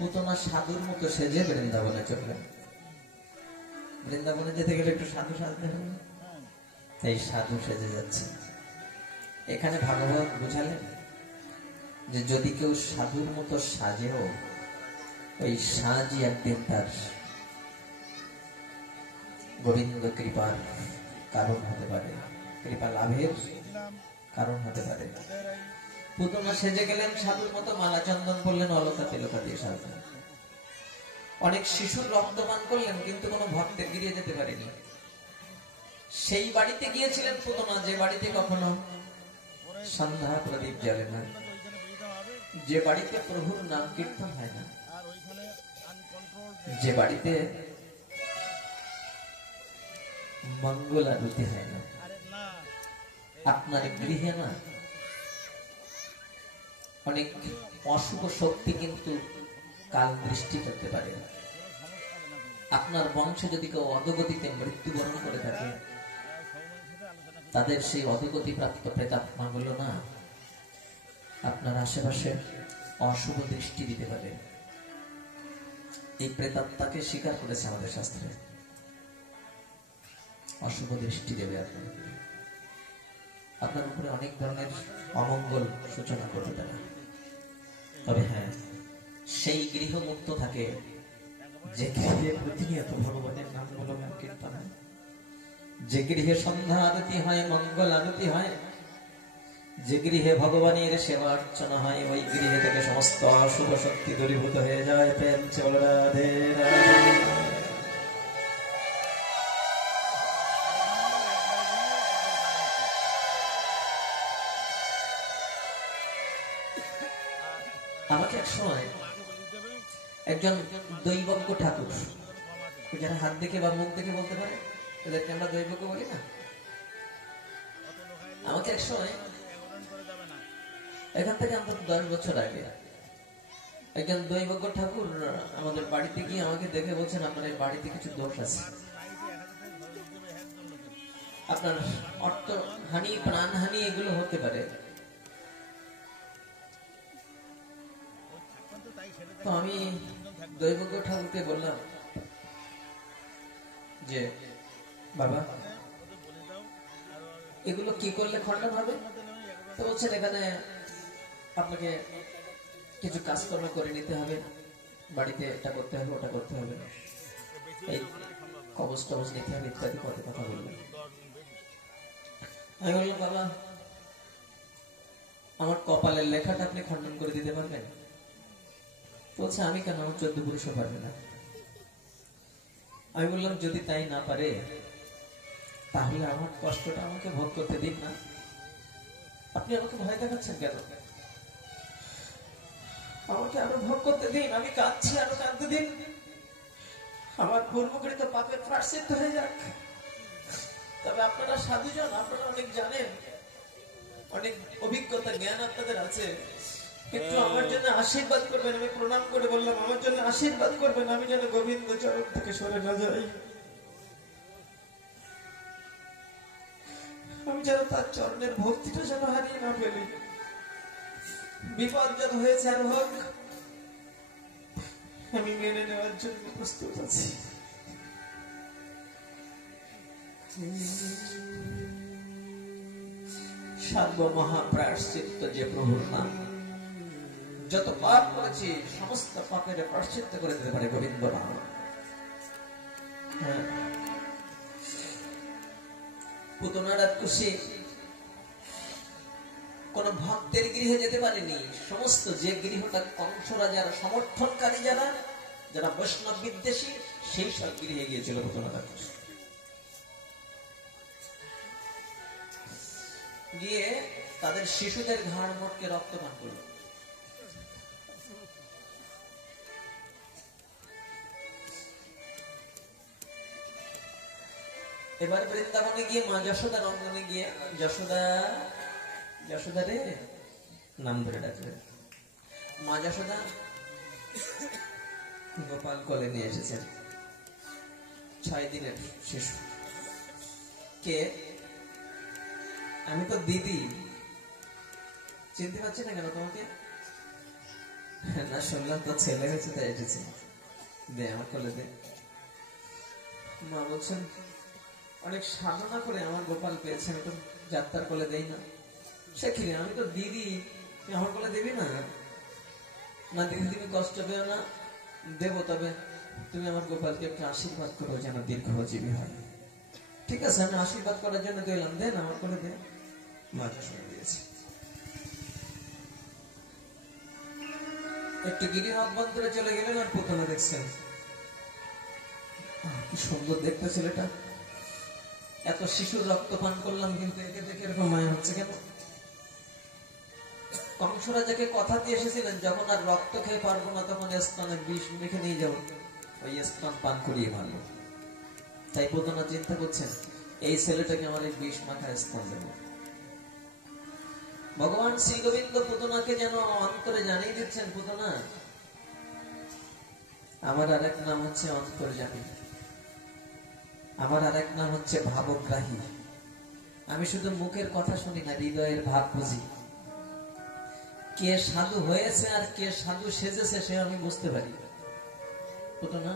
পুতনা সাধুর মতো সেজে বৃন্দাবনে চললেন। বৃন্দাবনে যেতে গেলে একটু সাধু সাজতে হবে, এই সাধু সেজে যাচ্ছে। এখানে ভাগবত বুঝালেন যে যদি কেউ সাধুর মতো সাজেও, ওই সাজই একদিন তার গোবিন্দ কৃপার কারণ হতে পারে, কৃপা লাভের কারণ হতে পারে। পুতনা সেজে গেলেন সাধুর মতো, মালা চন্দন করলেন, অলকা তিলকা দিয়ে সাজলেন। অনেক শিশুর রক্তপান করলেন, কিন্তু কোনো ভক্তের গিরিয়ে যেতে পারেনি। সেই বাড়িতে গিয়েছিলেন পুতনা যে বাড়িতে কখনো সন্ধ্যা প্রদীপ জ্বলে না, যে বাড়িতে প্রভুর নাম কীর্তন হয় না, যে বাড়িতে মঙ্গল আরতি হয় না। আপনার গৃহে না অনেক অশুভ শক্তি কিন্তু কাল দৃষ্টি করতে পারে। আপনার বংশে যদি কেউ অধোগতিতে মৃত্যুবরণ করে থাকে, তাদের সেই অধোগতি প্রাপ্ত প্রেতাত্মাগুলো না আপনার আশেপাশে অশুভ দৃষ্টি দিতে পারে। এই প্রেতাত্মাকে স্বীকার করেছে আমাদের শাস্ত্রে, অশুভ দৃষ্টি দেবে আপনার উপরে অনেক ধরনের অমঙ্গল সূচনা করতে পারে। তবে হ্যাঁ, সেই গৃহ মুক্ত থাকে যে গৃহে প্রতিনিয়ত ভগবানের নাম গুণগান কীর্তন হয়, যে গৃহে সন্ধ্যা আরতি হয়, মঙ্গল আরতি হয়, যে গৃহে ভগবানের সেবা অর্চনা হয়, ওই গৃহে থেকে সমস্ত অশুভ শক্তি দূরীভূত হয়ে যায়। প্রেম চল রাধে রাধে। আমাকে এক সময় একজন দৈবজ্ঞ ঠাকুর, যারা হাত দেখে বা মুখ দেখে বলতে পারে, এদেরকে আমরা দৈবজ্ঞ বলি না। আমাকে এক সময় এখান থেকে অন্তত 10 বছর আগে একজন দৈবজ্ঞ ঠাকুর আমাদের বাড়িতে গিয়ে আমাকে দেখে বলছেন, আপনার এই বাড়িতে কিছু দোষ আছে, আপনার অর্থ হানি, প্রাণহানি এগুলো হতে পারে। তো আমি দৈবজ্ঞ ঠাকুরকে বললাম যে বাবা, এগুলো কি করলে খণ্ডন হবে? তো বলছেন, এখানে আপনাকে কিছু কাজকর্ম করে নিতে হবে, বাড়িতে এটা করতে হবে, ওটা করতে হবে, এই কবচ টবচ নিতে হবে, ইত্যাদি কত কথা বললেন। আমি বললাম, বাবা, আমার কপালের লেখাটা আপনি খণ্ডন করে দিতে পারবেন? বলছে, আমি কেন, আমার 14 পুরুষও পারবে না। আমি বললাম, যদি তাই না পারে তাহলে আমার কষ্টটা আমাকে ভোগ করতে দিন না, আপনি আমাকে ভয় দেখাচ্ছেন কেন? আমাকে আরো ভোগ করতে দিন, আমি কাঁদছি, আরো কাঁদতে দিন, আমার পূর্বকৃত পাপের প্রায়শ্চিত্ত হয়ে যাক। তবে আপনারা সাধুজন, আপনারা অনেক জানেন, অনেক অভিজ্ঞতা জ্ঞান আপনাদের আছে, একটু আমার জন্য আশীর্বাদ করবেন। আমি প্রণাম করে বললাম, আমার জন্য আশীর্বাদ করবেন, আমি যেন গোবিন্দ চরণ থেকে সরে না যাই, আমি যেন তার চরণের ভক্তিটা যেন হারিয়ে না ফেলি। বিপদ যত হয়েছে আর হোক, আমি মেনে নেওয়ার জন্য প্রস্তুত আছি। সর্বমহাপ্রায়শ্চিত্ত যে প্রভুর নাম, যত পাপ করেছি সমস্ত পাপের প্রায়শ্চিত্ত করে দিতে পারে গোবিন্দ নাম। পুতনারা খুশি, কোন ভক্তের গৃহে যেতে পারেনি। সমস্ত যে গৃহটা কংস রাজার সমর্থনকারী, যারা যারা বৈষ্ণব বিদ্বেষী, সেই সব গৃহে গিয়েছিল পুতনারা। গিয়ে তাদের শিশুদের ঘাড় মোটকে রক্তপান করল। এবার বৃন্দাবনে গিয়ে মা যশোদার অঙ্গনে গিয়ে, যশোদা, যশোদা রে নাম ধরে ডাকলেন। মা যশোদা গোপাল কোলে নিয়ে এসেছেন, 6 দিনের শিশু। কে? আমি তো দিদি, চিনতে পারছি না কেন তোমাকে? না শুনলাম তো ছেলে হয়েছে তাই এসেছি, দে আমার কোলে দে। মা বলছেন অনেক সাধনা করে আমার গোপাল পেয়েছেন, তো যাত্রার কোলে দেই না। সে কি রে, আমি তো দিদি, তুই আমার কোলে দিবি না? না দিদি তুমি কষ্ট পেও না, দেবো, তবে তুমি আমার গোপালকে একটু আশীর্বাদ করো যেন দীর্ঘজীবী হয়। ঠিক আছে, আমি আশীর্বাদ করার জন্য কইলাম, দেন আমার কোলে দে। মাটা শুনে দিয়েছে। একটু গিরির অভ্যন্তরে চলে গেলেন আর পুতনা দেখছেন কি সুন্দর দেখতে ছেলেটা। এত শিশুর রক্ত পান করলাম, কিন্তু একে দেখে এরকম মায়া হচ্ছে কেন? কংস রাজাকে কথা দিয়ে এসেছিলেন যখন আর রক্ত খেয়ে পারবো না তখন স্তনে বিষ মেখে নিয়ে যাবো, ওই স্তন পান করিয়ে মারল। তাই পুতনা চিন্তা করছেন এই ছেলেটাকে আমার এই বিষ মাখা স্তন দেব। ভগবান শ্রী গোবিন্দ পুতনাকে যেন অন্তরে জানিয়ে দিচ্ছেন, পুতনা আমার আরেক নাম হচ্ছে অন্তর্যামী, আমার আরেক নাম হচ্ছে ভাবগ্রাহী। আমি শুধু মুখের কথা শুনি না, হৃদয়ের ভাব বুঝি। কে সাধু হয়েছে আর কে সাধু সেজেছে সে আমি বুঝতে পারি। পুতনা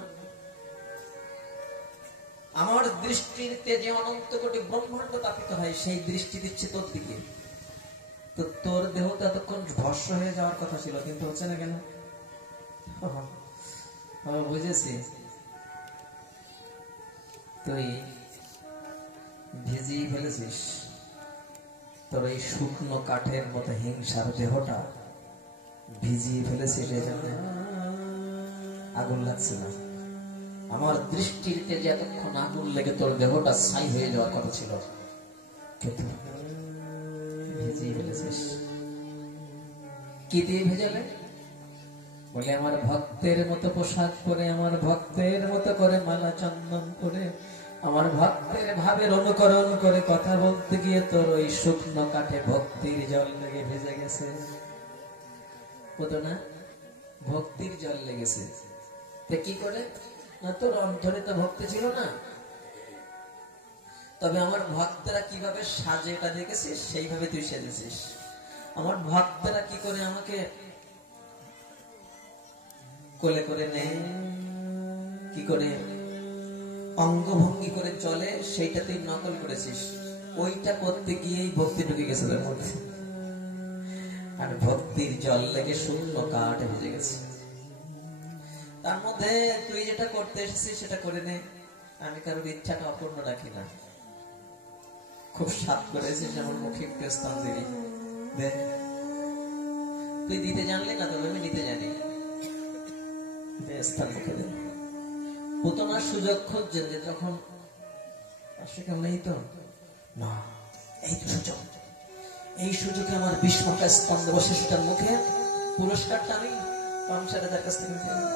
আমার দৃষ্টির তেজে অনন্ত কোটি ব্রহ্মাণ্ড তাপিত হয়, সেই দৃষ্টি দিচ্ছে তোর দিকে। তো তোর দেহ ততক্ষণ ভস্ম হয়ে যাওয়ার কথা ছিল, কিন্তু হচ্ছে না কেন? বুঝেছি, তুই ভিজিয়ে ফেলেছিস তোর এই শুকনো কাঠের মতো হিংসার দেহটা, ভিজিয়ে ফেলেছিস, এই জন্য আগুন লাগছে না। আমার দৃষ্টির তেজে এতক্ষণ আগুন লেগে তোর দেহটা ছাই হয়ে যাওয়ার কথা ছিল, কিন্তু ভিজিয়ে ফেলেছিস। কি দিয়ে ভেজালে? বলে আমার ভক্তের মতো পোশাক পরে, আমার ভক্তের মতো করে মালা চন্দন করে, আমার ভক্তের ভাবের অনুকরণ করে কথা বলতে গিয়ে তোর ওই শুকনো কাঠে ভক্তির জল লেগে ভেজে গেছে। পুতনা ভক্তির জল লেগেছে, তা কি করে? না তোর অন্তরে তো ভক্তি ছিল না। তবে আমার ভক্তরা কিভাবে সাজে এটা দেখেছিস, সেইভাবে তুই সেজেছিস। আমার ভক্তরা কি করে আমাকে কোলে করে নেয়, কি করে অঙ্গভঙ্গি করে চলে, সেইটা তুই নকল করেছিস। ওইটা করতে গিয়েই ভক্তি ঢুকে গেছে তোর মধ্যে, আর ভক্তির জল লেগে শুকনো কাঠ ভেজে গেছে। তার মধ্যে তুই যেটা করতে এসেছিস সেটা করে নে, আমি কারোর ইচ্ছাটা অপূর্ণ রাখি না। খুব স্বাদ করেছিস, আমার মুখে একটু স্থান দিবি, তুই দিতে জানলি না, তবে আমি নিতে জানি, স্থান মুখে দে। পুতনার সুযোগ খুঁজছেন যে যখন কেউ নেই তো না, এই তো সুযোগ, এই সুযোগে আমার বিস্মকা স্তন দেব শিশুটার মুখে। পুরস্কারটা আমি কংসরাজার কাছ থেকে পেলাম।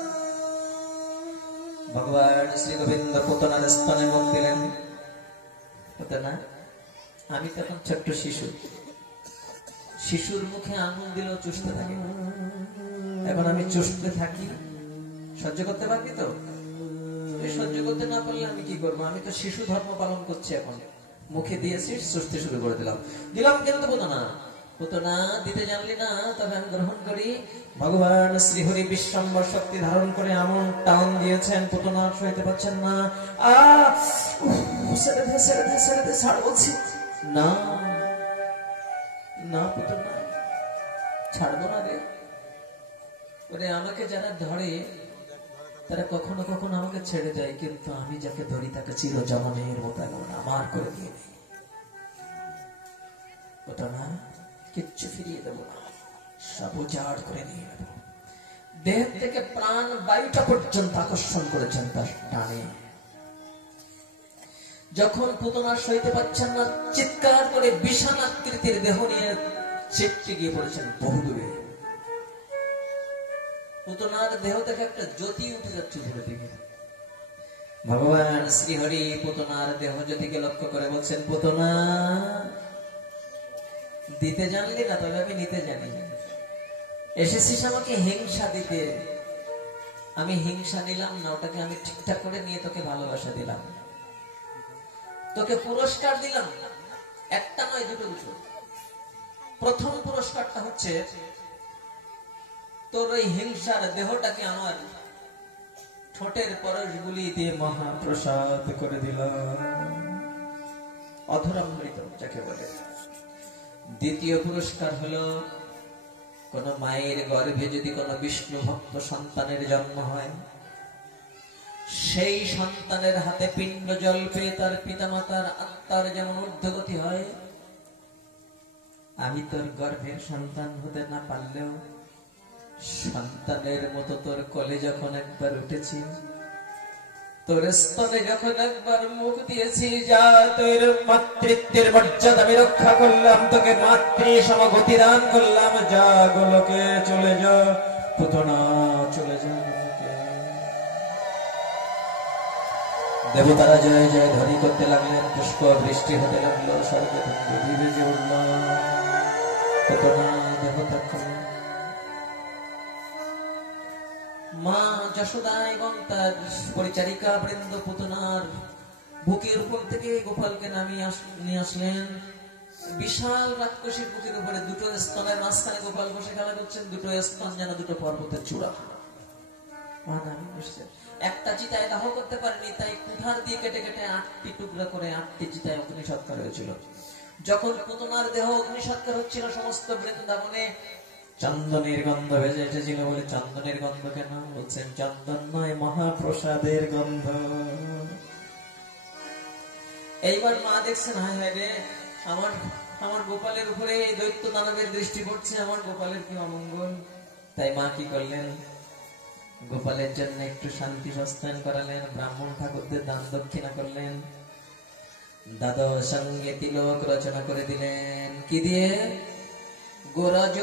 ভগবান শ্রী গোবিন্দ পুতনার স্তনে মুখ দিলেন। পুতনা আমি তখন ছোট্ট শিশু, শিশুর মুখে আঙুল দিলেও চুষতে থাকে, এখন আমি চুষতে থাকি, সহ্য করতে পারবি তো? সহ্য করতে না পারলে আমি কি করবো? আমি তো শিশু ধর্ম পালন করছি। এখন মুখে দিয়েছিস, চুষতে শুরু করে দিলাম কিন্তু পুতনা, পুতনা দিতে জানলি না, তবে আমি গ্রহণ করি। ভগবান শ্রীহরি বিশ্বম্বর শক্তি ধারণ করে এমন টান দিয়েছেন, পুতনা সইতে পারছেন না। ছেড়ে দে, ছেড়ে দে, ছেড়ে দে, ছাড় বলছি না। না পুতনা, ছাড়বো না রে। ওরে আমাকে যারা ধরে তারা কখনো কখনো আমাকে ছেড়ে দেয়, কিন্তু আমি যাকে ধরি তাকে চির জমনের মতো আমার করে দিয়ে নেই। ওটা না, কিচ্ছু ফিরিয়ে দেবো না, সব উজাড় করে নিয়ে নেব। দেহ থেকে প্রাণ বায়ুটা পর্যন্ত আকর্ষণ করেছেন তার টানে। যখন পুতনা সইতে পারছেন না, চিৎকার করে বিশাল আকৃতির দেহ নিয়ে ছিটকে গিয়ে পড়েছেন বহু দূরে। পুতনার দেহ থেকে একটা জ্যোতি উঠে যাচ্ছে ধীরে ধীরে। ভগবান শ্রীহরি পুতনার দেহ জ্যোতিকে লক্ষ্য করে বলছেন, পুতনা দিতে জানলি না, তবে আমি নিতে জানি। এসেছিস আমাকে হিংসা দিতে, আমি হিংসা নিলাম না, ওটাকে আমি ঠিকঠাক করে নিয়ে তোকে ভালোবাসা দিলাম, তোকে পুরস্কার দিলাম। একটা নয়, দুটো দুটো। প্রথম পুরস্কারটা হচ্ছে তোর ওই হিংসার দেহটাকে আমার ঠোঁটের পরশগুলি দিয়ে মহাপ্রসাদ করে দিলাম। অধরামৃত যাকে বলে। দ্বিতীয় পুরস্কার হলো, কোন মায়ের গর্ভে যদি কোন বিষ্ণু ভক্ত সন্তানের জন্ম হয়, সেই সন্তানের হাতে পিণ্ড জল পেয়ে তার পিতামাতার আত্মার যেমন ঊর্ধ্বগতি হয়, আমি তোর গর্ভের সন্তান হতে না পারলেও সন্তানের মতো তোর কোলে যখন একবার উঠেছি, তোর স্তনে যখন একবার মুখ দিয়েছি, যা তোর মাতৃত্বের মর্যাদা আমি রক্ষা করলাম, তোকে মাতৃ সমগতি দান করলাম, যা গোলকে চলে যা, পুতনা চলে যা। দেবতারা জয় জয় ধ্বনি করতে লাগলেন, পুষ্প বৃষ্টি হতে লাগলো, স্বর্গে বেজে উঠল, পুতনা দেবতা মা যশোদা এবং তার পরিচারিকা বৃন্দ পুতনার বুকের উপর থেকে গোপালকে নামিয়ে নিয়ে আসলেন। বিশাল রাক্ষসীর বুকের উপরে দুটো স্তনের মাঝখানে গোপাল বসে খেলা করছেন, দুটো স্তন যেন দুটো পর্বতের চূড়া। একটা চিতায় দাহ করতে পারেনি, তাই কুঠার দিয়ে কেটে কেটে 8টি টুকরা করে 8টি চিতায় অগ্নি সৎকার হয়েছিল। যখন পুতনার দেহ অগ্নি সৎকার হচ্ছিল, সমস্ত বৃন্দাবনে চন্দনের গন্ধ ভেসে এসেছিল। বলে চন্দনের গন্ধ কেন? বলছেন চন্দন নয়, মহাপ্রসাদের গন্ধ। এইবার মা দেখছেন, হায় হায় রে, আমার গোপালের উপরে দৈত্য দানবের দৃষ্টি পড়ছে, আমার গোপালের কি অমঙ্গল। তাই মা কি করলেন? গোপালের জন্য একটু শান্তি সস্তায়ন করালেন, ব্রাহ্মণ ঠাকুরদের দান দক্ষিণা করলেন, দ্বাদশ সঙ্গে তিলক রচনা করে দিলেন। কি দিয়ে? গোরজ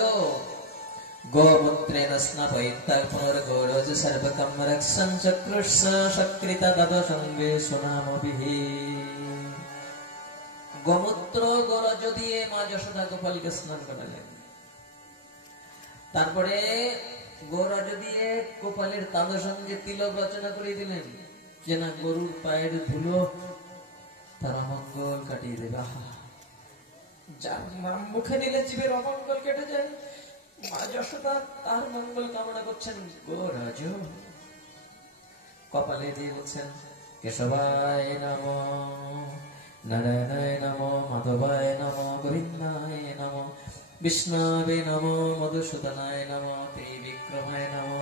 গোমূত্রেণ স্নাপয়িত্বা পুনর্গোরজ সর্বকম রক্ষণ চক্রস্য সক্রিত দ্বাদশঙ্গে সুনামভিঃ। গোমূত্র গোরজ দিয়ে মা যশোদা গোপালকে স্নান করালেন। তারপরে গোরজ দিয়ে গোপালের দ্বাদশঙ্গে তিলক রচনা করে দিলেন, যে না গরুর পায়ের ধুলো তার অমঙ্গল কাটিয়ে দেবে। যার নাম মুখে নিলে জীবের অমঙ্গল কেটে যায়, মা যশোদা তার মঙ্গল কামনা করছেন। গোরাজ কপালে দিয়ে বলছেন, কেশবায় নমো, নারায়ণায় নমো, মাধবায় নমো, গোবিন্দায় নমো, বিষ্ণবে নমো, মধুসূদনায় নমো, ত্রিবিক্রমায় নমো,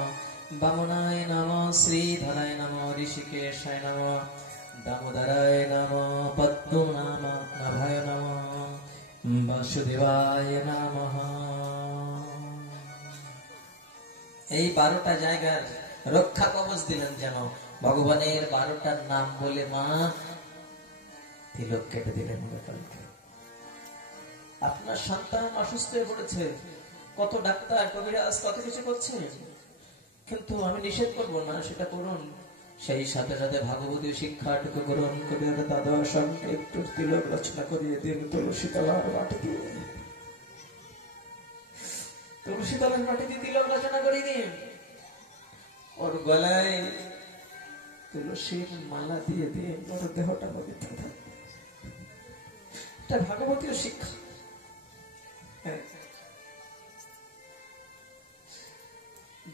বামনায় নমো, শ্রীধরায় নমো, ঋষিকেশায় নমো, দামোদরায় নমো, পদ্মনাভায় নমো, বাসুদেবায় নমঃ। এই 12টা জায়গার রক্ষা কবচ দিলেন, যেন ভগবানের 12টার নাম বলে মা তিলক কেটে দিলেন গোপালকে। আপনার সন্তান অসুস্থ হয়ে পড়েছে, কত ডাক্তার কবিরাজ কত কিছু করছে, কিন্তু আমি নিষেধ করবো না, সেটা করুন। সেই সাথে সাথে ভাগবতী শিক্ষাটুকু গ্রহণ করে দাদা সঙ্গে একটু তিলক রচনা করিয়ে দিন তুলসী তলার মাটি দিয়ে, তুলসী তলার মাটি দিয়ে তিলক রচনা করিয়ে দিন। ওর গলায় তুলসীর মালা দিয়ে দিন, ওর দেহটা পবিত্র থাকবে। এটা ভাগবতীয় শিক্ষা।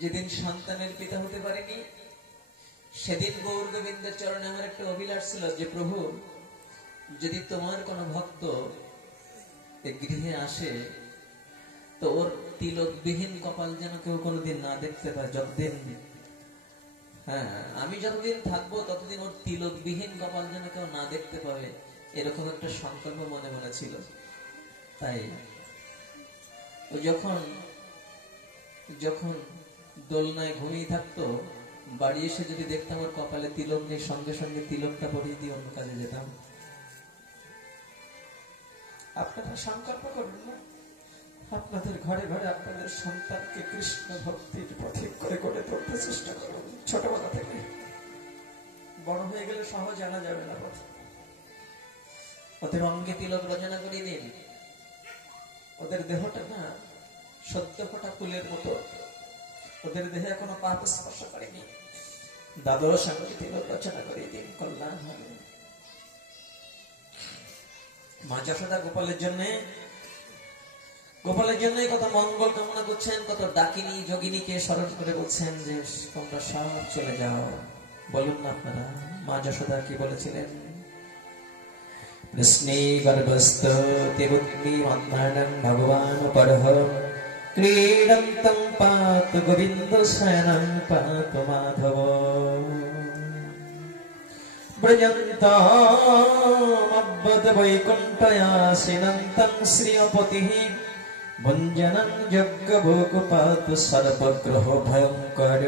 যেদিন সন্তানের পিতা হতে পারেনি, সেদিন গৌর গোবিন্দের চরণে আমার একটা অভিলাষ ছিল, যে প্রভু, যদি তোমার কোন ভক্ত গৃহে আসে, তো ওর তিলকবিহীন কপাল যেন কেউ কোনোদিন না দেখতে পায়। যতদিন আমি যতদিন থাকবো, ততদিন ওর তিলকবিহীন কপাল যেন কেউ না দেখতে পাবে, এরকম একটা সংকল্প মনে মনে ছিল। তাই ও যখন দোলনায় ঘুমিয়ে থাকতো, বাড়ি এসে যদি দেখতাম ওর কপালে তিলক নেই, সঙ্গে সঙ্গে তিলকটা পরিয়ে দিয়ে অন্য কাজে যেতাম। আপনারা সংকল্প করবেন না, আপনাদের ঘরে ঘরে আপনাদের সন্তানকে কৃষ্ণ ভক্তির পথিক করে গড়ে তুলতে চেষ্টা করুন। ছোটবেলা থেকে, বড় হয়ে গেলে সহজ আনা যাবে না পথ। ওদের অঙ্গে তিলক রচনা করিয়ে দিন। ওদের দেহটা না সদ্য ফোটা ফুলের মতো, ওদের দেহে এখনো পাপ স্পর্শ করেনি। দাদর সঙ্গে তিলক রচনা করিয়ে দিন, কল্যাণ হবে। মা যশোদা গোপালের জন্য গোপালের জন্য কত মঙ্গল কামনা করছেন, কত ডাকিনী যোগিনীকে স্মরণ করে বলছেন যে তোমরা সব চলে যাও। বলুন না আপনারা মা যশোদা কি বলেছিলেন? কৃষ্ণে গর্ভস্থ দেবগ্নি মন্দানং ভগবান পরহ ক্রীড়ন্তং পাত গোবিন্দ শয়নং পাত মাধব ব্রজন্তমব্বদ বৈকুণ্ঠয়াসিনন্तं শ্রিয়পতিঃ ভঞ্জনং যজ্ঞভোগপাত সর্বগ্রহ ভয়ঙ্কর।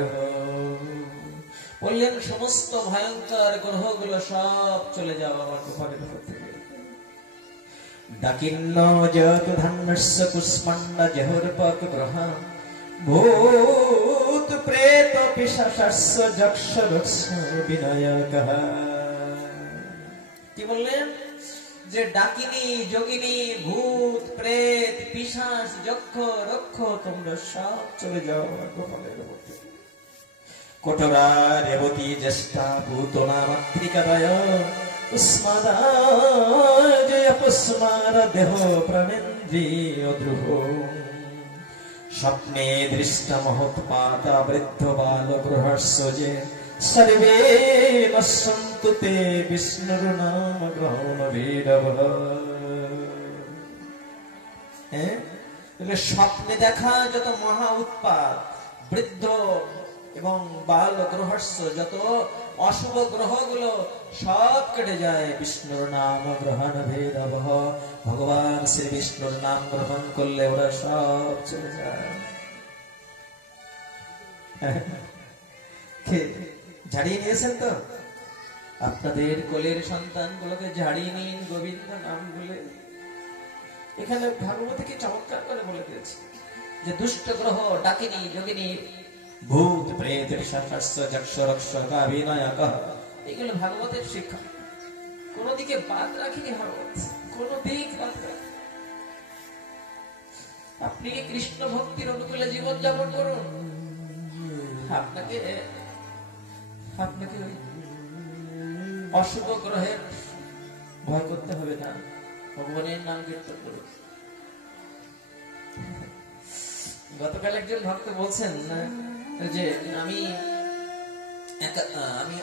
বললেন সমস্ত ভয়ঙ্কর গ্রহগুলো সব চলে যাও আমার গোপালের উপর থেকে। ডাকিন্ন যত ধন্যস্য কুষ্মাণ্ড জহরপক গ্রহ ভূত প্রেত পিশাচস্য যক্ষ রক্ষ বিনায়কঃ। কি বললেন? যে ডাকিনী যোগিনী ভূত প্রেত পিশাচ যক্ষ রক্ষ তোমরা সব চলে যাও আমার গোপালের উপর থেকে। কঠোরা রেবতী জ্যেষ্ঠা ভূতনা মাতৃকাদয় উস্মাদার দেহ প্রাণেন্দ্রিয় দ্রুহ স্বপ্নে দৃষ্ট মহৎপাতা বৃদ্ধ বাল গৃহস্য যে সর্বে নশ্যন্তু তে বিষ্ণুর নাম গ্রহণ ভীরবঃ। স্বপ্নে দেখা যত মহা উৎপাত, বৃদ্ধ এবং বাল গ্রহস্য যত অশুভ গ্রহগুলো সব কেটে যায় বিষ্ণুর নাম গ্রহণ ভীরবঃ। ভগবান শ্রী বিষ্ণুর নাম গ্রহণ করলে ওরা সব চলে যায়। ঝাড়িয়ে নিয়েছেন তো? আপনাদের কোলের সন্তানগুলোকে ঝাড়িয়ে নিন গোবিন্দ নাম বলে। এখানে ভাগবতী কি চমৎকার করে বলে দিয়েছে যে দুষ্ট গ্রহ ডাকিনী যোগিনী ভূত প্রেত পিশাচস্য যক্ষ রক্ষ বিনায়কঃ, এগুলো ভাগবতের শিক্ষা। কোন দিকে বাদ রাখিনি ভাগবত, কোন দিক বাদ রাখেনি। আপনি কৃষ্ণ ভক্তির অনুকূলে জীবন যাপন করুন, আপনাকে অশুভ গ্রহের ভয় করতে হবে না। ভগবানের নাম কীর্তন করুন। গতকাল একজন ভক্ত বলছেন যে আমি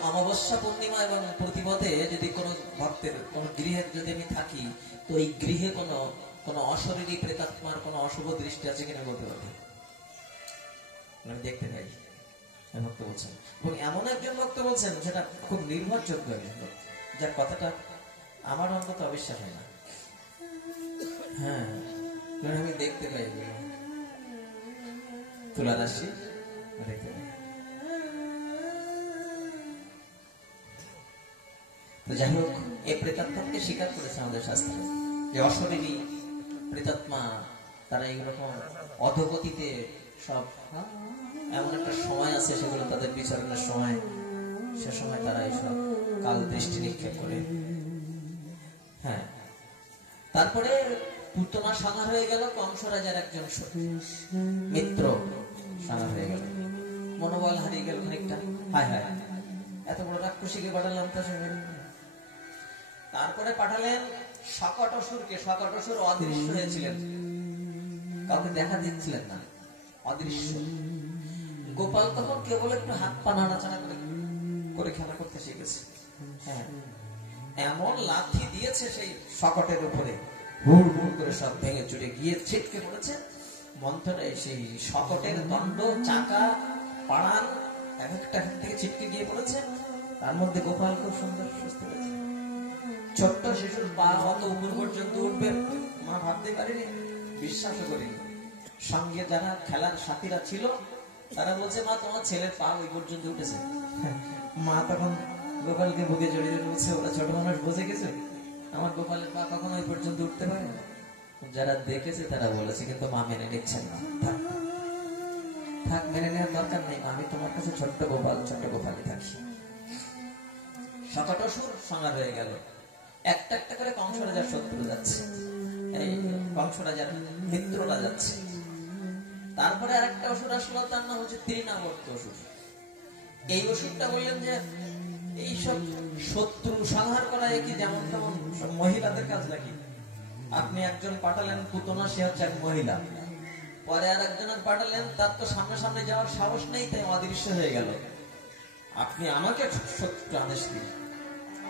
অমাবস্যা পূর্ণিমা এবং প্রতিপদে যদি কোনো ভক্তের কোন গৃহে যদি আমি থাকি, তো এই গৃহে কোনো অশরীরী প্রেতাত্মার কোনো অশুভ দৃষ্টি আছে কিনা বলতে পারবে, আমি দেখতে পাই। ভক্ত বলছেন, এবং এমন একজন ভক্ত বলছেন সেটা খুব নির্ভরযোগ্য, যার কথাটা আমার অন্তত অবিশ্বাস হয় না। হ্যাঁ, আমি দেখতে পাই তুলা রাশি দেখতে পাই। তো যাই হোক, এই প্রেতাত্মাকে স্বীকার করেছে আমাদের শাস্ত্রে যে অশরীরী প্রেতাত্মা তারা এইরকম অধোগতিতে সব এমন একটা সময় আছে, সেগুলো তাদের বিচারণের সময়, সে সময় তারা এইসব কাল দৃষ্টি নিক্ষেপ করে। হ্যাঁ, তারপরে পুতনা সংহার হয়ে গেল, কংস রাজার একজন মিত্র সংহার হয়ে গেল, মনোবল হারিয়ে গেল খানিকটা। হায় হায়, এত বড় রাক্ষসীকে পাঠালাম তো। তারপরে পাঠালেন শকট অসুরকে। শকট অসুর অদৃশ্য হয়েছিলেন, কাউকে দেখা দিচ্ছিলেন না, অদৃশ্য। গোপাল তখন কেবল একটু হাত পা নাড়াচাড়া করে খেলা করতে শিখেছে। হ্যাঁ, এমন লাথি দিয়েছে সেই শকটের উপরে, হুড় হুড় করে সব ভেঙে চুরে গিয়ে ছিটকে পড়েছে। মন্থনে সেই শকটের দণ্ড, চাকা, পাড়ান এক একটা থেকে ছিটকে গিয়ে পড়েছে। তার মধ্যে গোপাল খুব সুন্দর সুস্থ হয়েছে। ছোট্ট শিশুর পা অত উপর পর্যন্ত উঠবে মা ভাবতে পারেনি, বিশ্বাসও করিনি। সঙ্গে যারা খেলার সাথীরা ছিল তারা বলছে, মা তোমার ছেলের পা ওই পর্যন্ত উঠেছে। মা তখন গোপালকে বুকে জড়িয়ে বলছে, ওরা ছোট মানুষ বুঝে গেছে, আমার গোপালের পা কখনো ওই পর্যন্ত উঠতে পারে না। যারা দেখেছে তারা বলেছে, কিন্তু মা মেনে নিচ্ছেন না। থাক, মেনে নেওয়ার দরকার নেই, আমি তোমার কাছে ছোট্ট গোপালই থাকি। শকট অসুর সংহার হয়ে গেল। একটা একটা করে কংস রাজার শত্রু যাচ্ছে, এই কংস রাজার মিত্ররা যাচ্ছে। তারপরে আরেকটা অসুর আসলো, তার নাম হচ্ছে তৃণাবর্ত অসুর। এই অসুরটা বললেন যে এইসব শত্রু সংহার করা কি যেমন তেমন সব মহিলাদের কাজ নাকি? আপনি একজন পাঠালেন পুতনা, সে হচ্ছে এক মহিলা। পরে আর একজনের পাঠালেন, তার তো সামনে সামনে যাওয়ার সাহস নেই, তাই অদৃশ্য হয়ে গেল। আপনি আমাকে সত্য আদেশ দিন,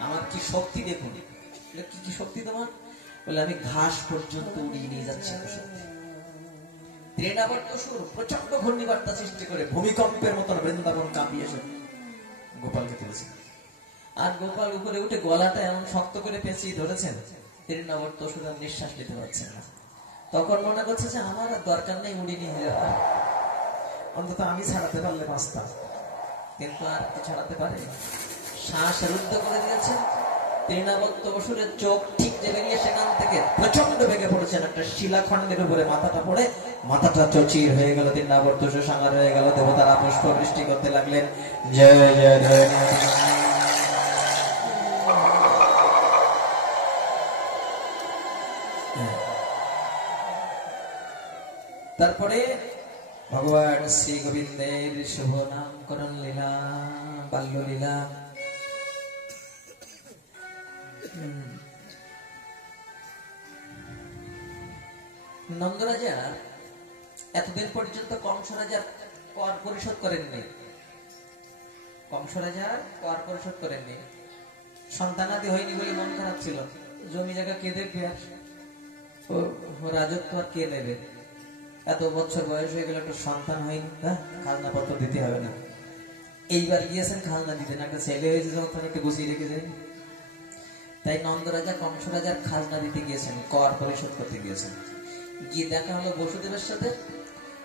আমার কি শক্তি দেখুন। কি কি শক্তি তোমার? বলে আমি ঘাস পর্যন্ত উড়িয়ে নিয়ে যাচ্ছি। প্রচন্ড ঘূর্ণিবার্তা সৃষ্টি করে ভূমিকম্পের মতন বৃন্দাবন কাঁপিয়ে গোপালকে তুলেছে। আর গোপাল উপরে উঠে গলাটা এমন শক্ত করে পেঁচিয়ে ধরেছেন, তৃণাবর্ত সুতরাং নিঃশ্বাস নিতে পারছেন না। তখন মনে করছে যে আমার আর দরকার নেই উড়িয়ে নিয়ে যাওয়া, অন্তত আমি ছাড়াতে পারলে বাঁচতাম, কিন্তু আর কি ছাড়াতে পারে? শ্বাস রুদ্ধ করে দিয়েছেন। তৃণাবর্ত অসুরের চোখ ঠিক যে বেরিয়ে সেখান থেকে প্রচন্ড ভেঙে পড়েছেন, একটা শিলাখণ্ডের উপরে মাথাটা পড়ে মাথাটা চচির হয়ে গেল। তৃণাবর্ত অসুর সাঙ্গার হয়ে গেল। দেবতারা পুষ্প বৃষ্টি করতে লাগলেন, জয় জয় জয়। তারপরে ভগবান শ্রী গোবিন্দের শুভ নামকরণ লীলা, বাল্য লীলা। নন্দরাজা এতদিন পর্যন্ত কংস রাজার কর পরিশোধ করেননি। কংস রাজার কর পরিশোধ করেননি। সন্তানাদি হয়নি বলে মন খারাপ ছিল। জমি জায়গা কে দেখবে, আর রাজত্ব আর কে নেবে? এত বছর বয়স হয়ে গেল, একটা সন্তান হয়নি, খাজনা পত্র দিতে হবে না। এইবার গিয়েছেন খাজনা দিতে, না একটা ছেলে হয়েছে যখন একটু গুছিয়ে রেখে যায়। তাই নন্দরাজা কংস রাজার খাজনা দিতে গিয়েছেন, কর পরিশোধ করতে গিয়েছেন। গিয়ে দেখা হলো বসুদেবের সাথে,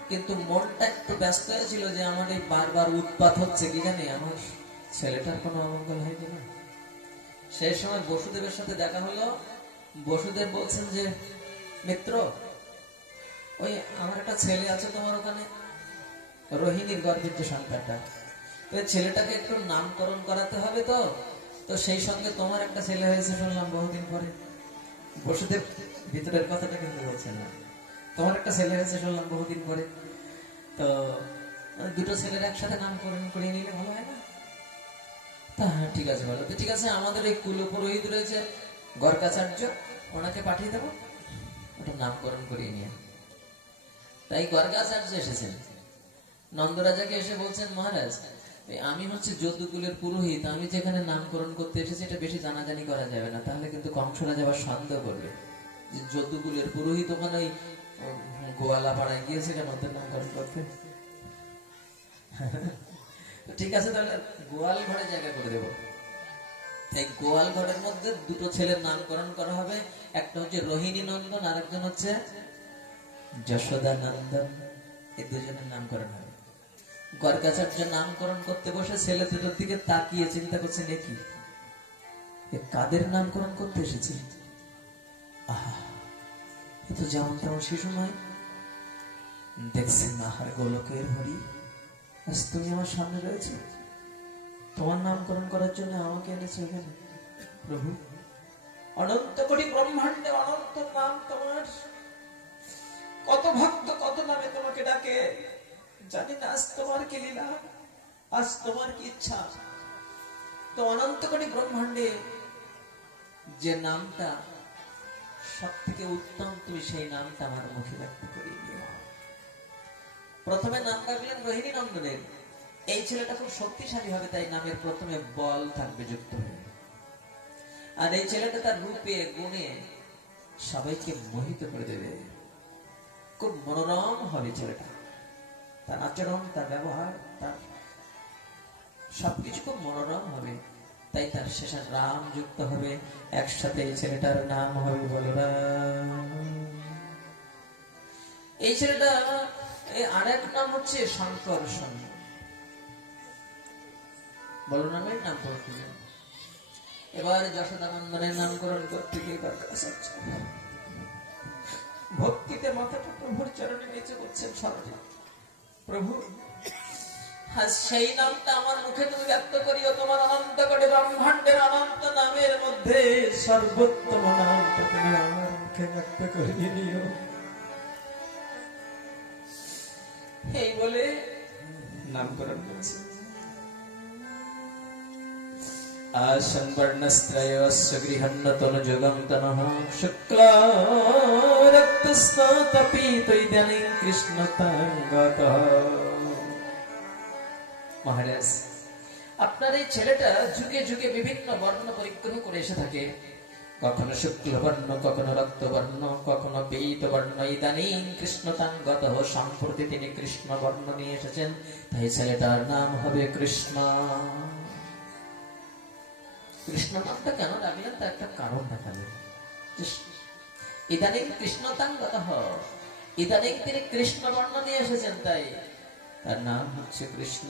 কিন্তু মনটা একটু ব্যস্ত হয়েছিল যে আমার এই বারবার উৎপাত হচ্ছে, কি জানি আমার ছেলেটার কোনো অমঙ্গল হয় কিনা। সেই সময় বসুদেবের সাথে দেখা হলো। বসুদেব বলছেন যে মিত্র, ওই আমার একটা ছেলে আছে তোমার ওখানে, রোহিণীর গর্ভের যে সন্তানটা, ওই ছেলেটাকে একটু নামকরণ করাতে হবে। তো সেই সঙ্গে তোমার একটা ছেলে হয়েছে শুনলাম বহুদিন পরে। বসুদেব ভিতরের কথাটা কিন্তু বলছেন না, তোমার একটা ছেলে হয়েছে শুনলাম বহুদিন পরে, তো দুটো ছেলের একসাথে নামকরণ করিয়ে নিলে ভালো হয় না? তা হ্যাঁ ঠিক আছে, ভালো। তো ঠিক আছে, আমাদের এই কুলপুরোহিত রয়েছে গর্গাচার্য, ওনাকে পাঠিয়ে দেবো, ওটা নামকরণ করিয়ে নিয়ে। তাই গর্গাচার্য এসেছেন। নন্দরাজাকে এসে বলছেন, মহারাজ আমি হচ্ছে যদুকুলের পুরোহিত, আমি যেখানে নামকরণ করতে এসেছি এটা বেশি জানাজানি করা যাবে না, তাহলে কিন্তু কংস রাজা আবার সন্দেহ করবে যে যদুকুলের পুরোহিত ওখানে ওই গোয়ালা পাড়ায় গিয়েছে কেন ওদের নামকরণ করতে। ঠিক আছে, তাহলে গোয়াল ঘরে জায়গা করে দেবো। এই গোয়াল ঘরের মধ্যে দুটো ছেলের নামকরণ করা হবে, একটা হচ্ছে রোহিণী নন্দন, আর একজন হচ্ছে যশোদা নন্দন। এই দুজনের নামকরণ হবে। গর্গাচার্য নামকরণ করতে বসে ছেলে দুটোর দিকে তাকিয়ে চিন্তা করছে, দেখি কাদের নামকরণ করতে এসেছি। আহা, এ তো যেমন তেমন শিশু নয়। দেখছেন না, হার গোলকের হরি, আজ তুমি আমার সামনে রয়েছে, তোমার নামকরণ করার জন্য আমাকে এনেছে এখানে। প্রভু, অনন্ত কোটি ব্রহ্মাণ্ডে অনন্ত নাম তোমার, কত ভক্ত কত নামে তোমাকে ডাকে, জানি না আজ তোমার কি লীলা, আজ তোমার কি ইচ্ছা। তো অনন্ত কোটি ব্রহ্মাণ্ডে যে নামটা সব থেকে উত্তম, তুমি সেই নামটা আমার মুখে ব্যক্ত করিয়ে দিও। প্রথমে নাম রাখলেন রোহিণী নন্দনের। এই ছেলেটা খুব শক্তিশালী হবে, তাই নামের প্রথমে বল থাকবে যুক্ত হয়ে। আর এই ছেলেটা তার রূপে গুণে সবাইকে মোহিত করে দেবে, খুব মনোরম হবে ছেলেটা। তার আচরণ, তার ব্যবহার, তার সবকিছু খুব মনোরম হবে। তাই তার শেষে রাম যুক্ত হবে, একসাথে এই ছেলেটার নাম হবে বলরাম। এই ছেলেটা আরেক নাম হচ্ছে শঙ্কর্ষণ। বলরামের নাম করছিলেন। এবার যশোদানন্দনের নামকরণ করতে গিয়ে ভক্তিতে মাথাটা প্রভুর চরণে নিচে করছেন সরজা। প্রভু, সেই নামটা আমার মুখে তুমি ব্যক্ত করিও, তোমার অনন্ত কোটি ব্রহ্মাণ্ডের অনন্ত নামের মধ্যে সর্বোত্তম নামটা তুমি আমার মুখে ব্যক্ত করিয়ে নিও। এই বলে নামকরণ করছে। आसन वर्णस्त्रयस्य गृहन्नतनुजुगं तनः शुक्ला रक्तस्नातपीतैदनीं কৃষ্ণতাঙ্গতः। মহারাজ, আপনার এই ছেলেটা যুগে যুগে বিভিন্ন বর্ণ পরিগ্রহ করে এসে থাকে, কখনো শুক্লবর্ণ, কখনো রক্তবর্ণ, কখনো পীতবর্ণ। ইদানীং কৃষ্ণতাঙ্গতঃ, সম্প্রতি তিনি কৃষ্ণ বর্ণ নিয়ে এসেছেন, তাই ছেলেটার নাম হবে কৃষ্ণ। কৃষ্ণ নামটা কেন রাখলেন তা একটা কারণ দেখালেন। ইদানীং কৃষ্ণতাঙ্গতঃ, ইদানীং তিনি কৃষ্ণ বর্ণ নিয়ে এসেছেন, তাই তার নাম হচ্ছে কৃষ্ণ।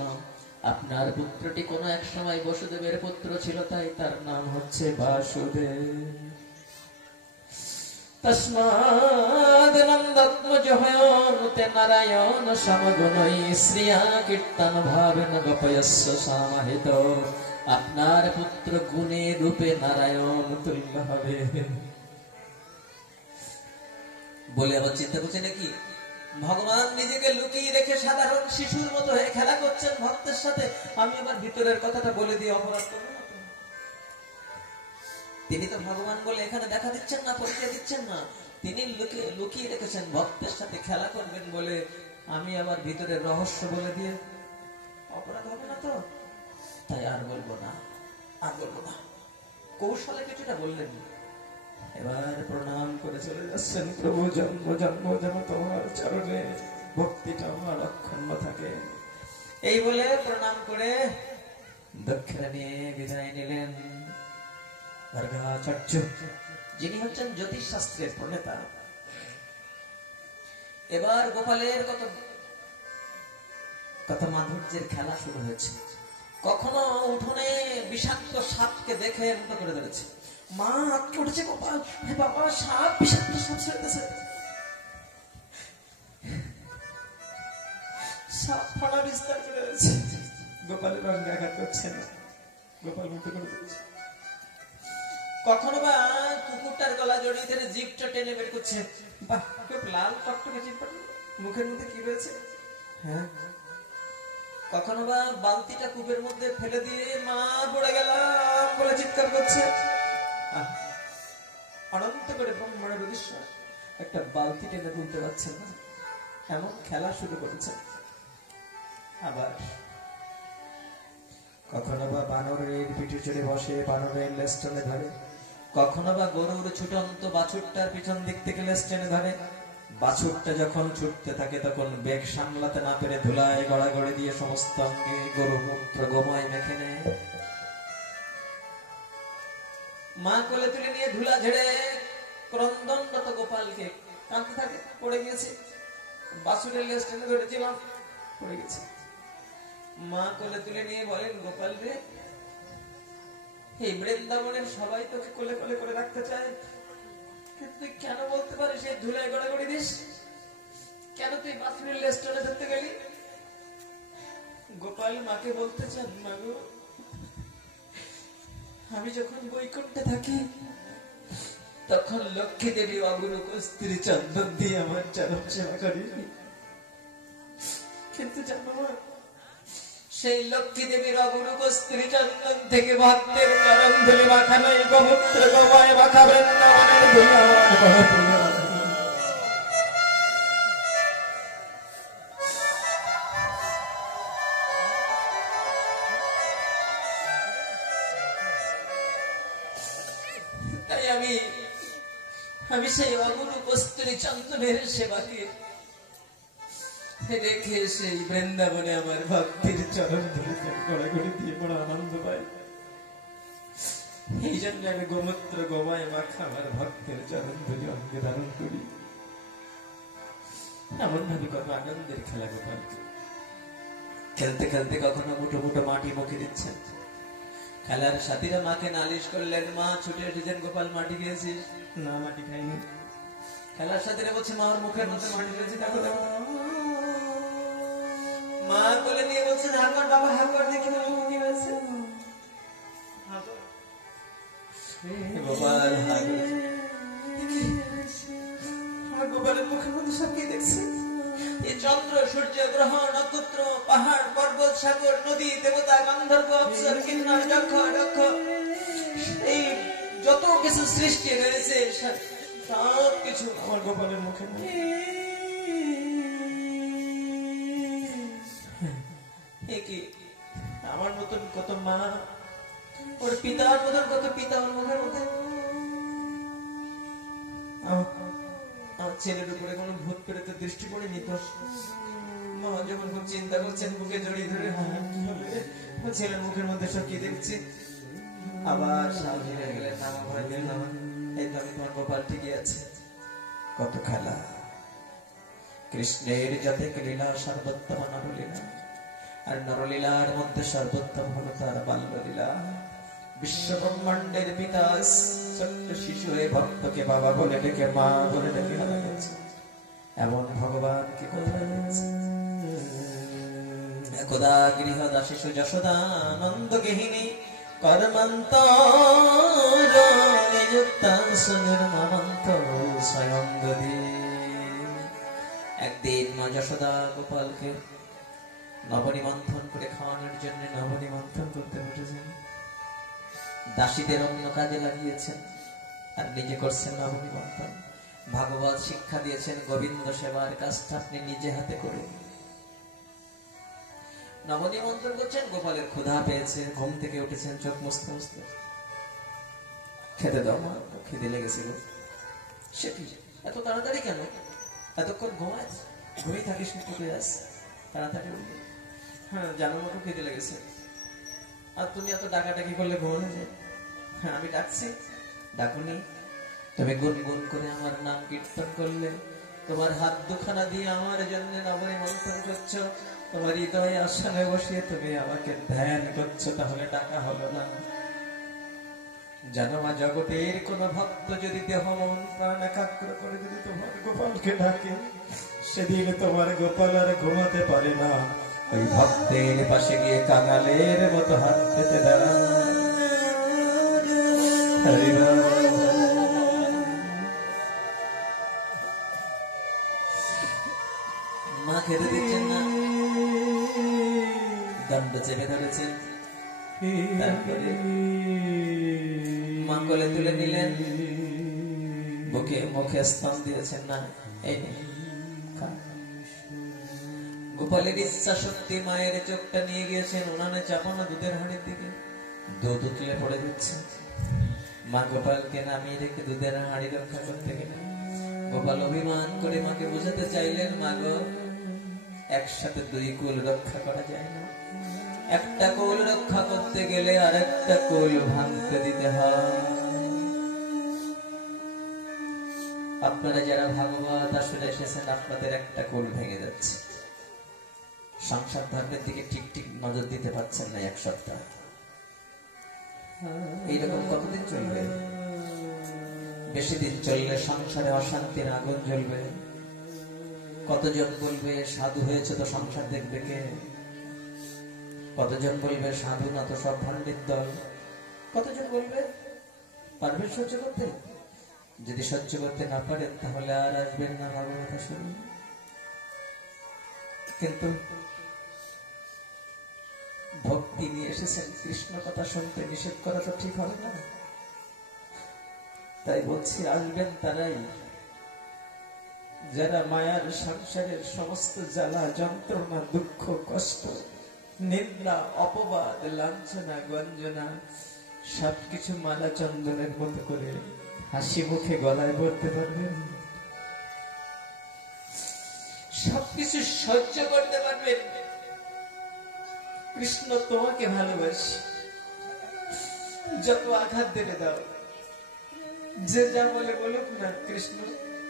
আপনার পুত্রটি কোনো এক সময় বসুদেবের পুত্র ছিল, তাই তার নাম হচ্ছে বাসুদেব। তস্মাদ নন্দাত্মজ হয়নুতে নারায়ণ সমগুণৈ শ্রিয়া কীর্তন ভাবেন গোপয়স্য সমাহিত। আপনার পুত্র গুণে রূপে নারায়ণ তুল্য হবে। বলে আবার চিন্তা করছে নাকি ভগবান নিজেকে লুকিয়ে রেখে সাধারণ শিশুর মতো হয়ে খেলা করছেন ভক্তের সাথে, আমি আবার ভিতরের কথাটা বলে দিয়ে অপরাধ করবো না। তিনি তো ভগবান বলে এখানে দেখা দিচ্ছেন না, পরিচয় দিচ্ছেন না, তিনি লুকিয়ে রেখেছেন ভক্তের সাথে খেলা করবেন বলে আমি আবার ভিতরের রহস্য বলে দিয়ে অপরাধ হবে না তো? তাই আর বলবো না, আর বলবো না। কৌশলে কিছুটা বললেন, এবার প্রণাম করে চলে যাচ্ছেন। প্রভু, জন্ম জন্ম যেন তোমার চরণে ভক্তিটা আমার অক্ষুণ্ণ থাকে, এই বলে প্রণাম করে দক্ষিণা নিয়ে বিদায় নিলেন ভর্গাচার্য, যিনি হচ্ছেন জ্যোতিষ শাস্ত্রের প্রণেতা। এবার গোপালের কত মাধুর্যের খেলা শুরু হয়েছে। কখনো উঠোনে বিষাক্ত সাপকে দেখে মতো করে ধরেছে, মা আটকে উঠেছে গোপাল, হে বাবা সাপ, বিষাক্ত সাপ ছেড়েছে। সাপ ফানা বিস্তার করে রয়েছে, গোপালের রঙে আঘাত করছে না, গোপাল মুক্ত করে দিচ্ছে। কখনো বা কুকুরটার গলা জড়িয়ে ধরে জিভটা টেনে বের করছে, বাহ খুব লাল টকটকে জিভটা, মুখের মধ্যে কি রয়েছে। হ্যাঁ, কখনো বা বালতিটা কূপের মধ্যে ফেলে দিয়ে মা পড়ে গেলাম বলে চিৎকার করছে। অনন্ত করে ব্রহ্মাণ্ডের উদ্দেশ্য একটা বালতি টেনে তুলতে পারছেন না, এমন খেলা শুরু করেছে। আবার কখনো বা বানরের পিঠে চড়ে বসে বানরের লেজ টেনে ধরে, কখনো বা গরুর ছুটন্ত বাছুরটার পিছন দিক থেকে লেজ টেনে ধরে। বাছুরটা যখন ছুটতে থাকে তখন বেগ সামলাতে না পেরে ধুলায় গড়াগড়ি দিয়ে সমস্ত অঙ্গে গরু মূত্র গোময় মেখে নেয়। মা কোলে তুলে নিয়ে ধুলা ঝেড়ে ক্রন্দনরত গোপালকে কাঁদতে থাকে, পড়ে গিয়েছে, বাছুরের লেজ টেনে ধরেছিলাম, পড়ে গেছে। মা কোলে তুলে নিয়ে বলেন, গোপাল রে, এই বৃন্দাবনের সবাই তোকে কোলে কোলে করে রাখতে চায়, কিন্তু তুই কেন বলতে পারিস এই ধুলায় গড়াগড়ি দিস? কেন তুই বাছুরের লেজ টেনে ধরতে গেলি? গোপাল মাকে বলতে চান, মাগো আমি যখন বৈকুণ্ঠে থাকি তখন লক্ষ্মী দেবী অগুরু কস্তুরী চন্দন দিয়ে আমার চরণ সেবা করি, কিন্তু জানো মা, সেই লক্ষ্মী দেবীর অগুরু কস্তুরী চন্দন থেকে ভক্তের চরণ ধুলি মাখা নয়, গোমূত্র গোময় মাখা বৃন্দাবনের ধুলি আমার বড় প্রিয়। তাই আমি সেই অগুরু কস্তুরী চন্দনের সেবাকে রেখে সেই বৃন্দাবনে আমার ভক্তির চরণ ধুলিতে গড়াগড়ি দিয়ে বড় আনন্দ পাই। এই জন্য আমি গোমূত্র গোময় মাখা আমার ভক্তের চরণ ধুলি অঙ্গে ধারণ করি। এমন ভাবে কত আনন্দের খেলা গোপাল। খেলতে খেলতে কখনো মুঠো মুঠো মাটি মুখে দিচ্ছেন। খেলার সাথীরা মাকে নালিশ করলেন, মা ছুটে এসেছেন, গোপাল মাটি খেয়েছিস? না, মাটি খাইনি। খেলার সাথীরা বলছে, মা ওর মুখের মধ্যে মাটি খেয়েছি, দেখো দেখো। মা কোলে নিয়ে বলছে, হাগর বাবা হাগর, দেখি কি হয়েছে। গোপাল হাগর, আমার গোপালের মুখের মধ্যে সব কি দেখছে? এই চন্দ্র, সূর্য, গ্রহ, নক্ষত্র, পাহাড়, পর্বত, সাগর, নদী, দেবতা, গন্ধর্ব, অপ্সর, কিন্নর, যক্ষ, রক্ষ কিছু সৃষ্টি হয়েছে সব কিছু আমার গোপালের মুখে। কি আমার মতন কত মা, ওর পিতার মতন কত পিতা ওর মুখের মধ্যে। আমার ছেলের উপরে কোনো ভূত প্রেতের দৃষ্টি পড়েনি তো? মা যখন খুব চিন্তা করছেন, বুকে জড়িয়ে ধরে ছেলের মুখের মধ্যে সব কি দেখছি। আবার সাবধান হয়ে গেলেন, নামা ভয় দিলেন, নামা এই তো আমি তোমার গোপাল ঠিকই আছে। কত খেলা কৃষ্ণের যাতে লীলা সর্বোত্তম নরলীলা, আর নরলীলার মধ্যে সর্বোত্তম হলো তার বাল্যলীলা। বিশ্ব ব্রহ্মাণ্ডের পিতা ছোট্ট শিশু হয়ে ভক্তকে বাবা বলে ডেকে, মা বলে ডেকে এমন ভগবানকে কোথায় দেখছি? একদা গৃহদা শিশু যশোদা নন্দ গেহিনী কর্মান্তর নিযুক্তা সুনীর মামন্ত স্বয়ং গদি। একদিন মা যশোদা গোপালকে নবনিমন্থন করে খাওয়ানোর জন্য নবনিমন্থন করতে বসেছেন। দাসীদের অন্য কাজে লাগিয়েছেন আর নিজে করছেন নবনিমন্থন। ভাগবত শিক্ষা দিয়েছেন, গোবিন্দ সেবার কাজটা আপনি নিজে হাতে করুন। নবনিমন্ত্রণ করছেন। গোপালের ক্ষুধা পেয়েছে, ঘুম থেকে উঠেছেন, চোখ মুছতে মুছতে খেতে দাও মা, খিদে লেগেছে গো। সে কি এত তাড়াতাড়ি কেন? এতক্ষণ ঘুমাস, ঘুমিয়ে থাকিস তাড়াতাড়ি উঠবে। হ্যাঁ জানো মতো খিদে লেগেছে। আর তুমি এত ডাকাডাকি করলে ঘুমানো যায়? হ্যাঁ আমি ডাকছি, ডাকুনি। তুমি গুনগুন করে আমার নাম কীর্তন করলে, তোমার হাত দুখানা দিয়ে আমার জন্য নবনিমন্ত্রণ করছো, তোমার হৃদয়ে আসনে বসিয়ে তুমি আমাকে ধ্যান করছো, তাহলে ডাকা হলো না? জানো মা, জগতের কোন ভক্ত যদি দেহ মন প্রাণ একাগ্র করে যদি তোমার গোপালকে ডাকে, সেদিন তোমার গোপাল আর ঘুমাতে পারে না। ওই ভক্তের পাশে গিয়ে কাঙালের মতো হাত পেতে দাঁড়ান। মা খেতে দিচ্ছেন না, দণ্ড চেপে ধরেছেন। তারপরে মা কোলে তুলে নিলেন, বুকে মুখে স্তন দিয়েছেন। না এই গোপালের ইচ্ছা শক্তি মায়ের চোখটা নিয়ে গিয়েছেন উনানে চাপানো দুধের হাঁড়ির দিকে। দুধ উতলে পড়ে দিচ্ছে। মা গোপালকে নামিয়ে রেখে দুধের হাঁড়ি রক্ষা করতে গেলেন। গোপাল অভিমান করে মাকে বোঝাতে চাইলেন, মা গো, একসাথে দুই কুল রক্ষা করা যায় না। একটা কুল রক্ষা করতে গেলে আর একটা কুল ভাঙতে দিতে হয়। আপনারা যারা ভাগবত আসলে এসেছেন, আপনাদের একটা কুল ভেঙে যাচ্ছে। সংসার ধর্মের দিকে ঠিক ঠিক নজর দিতে পারছেন না। এক সপ্তাহ এইরকম কতদিন চলবে? বেশি দিন চললে সংসারে অশান্তির আগুন জ্বলবে। কতজন বলবে সাধু হয়েছে তো সংসার দেখবে কে? কতজন বলবে সাধু না তো সব ভান্ডির দল? কতজন বলবে? পারবেন সহ্য করতে? যদি সহ্য করতে না পারেন তাহলে আর আসবেন না ভাগবত শুনুন। কিন্তু ভক্তি নিয়ে এসেছেন, কৃষ্ণ কথা শুনতে নিষেধ করা তো ঠিক হবে না। তাই বলছি, আসবেন তারাই যারা মায়ার সংসারের সমস্ত জ্বালা যন্ত্রণা দুঃখ কষ্ট নিন্দা অপবাদ লাঞ্ছনা গঞ্জনা সবকিছু মালা চন্দনের মতো করে হাসি মুখে গলায় পড়তে পারবেন, সবকিছু সহ্য করতে পারবেন। কৃষ্ণ তোমাকে ভালোবাসি, যত আঘাত দেবে দাও, যে যা বলে বলুক না, কৃষ্ণ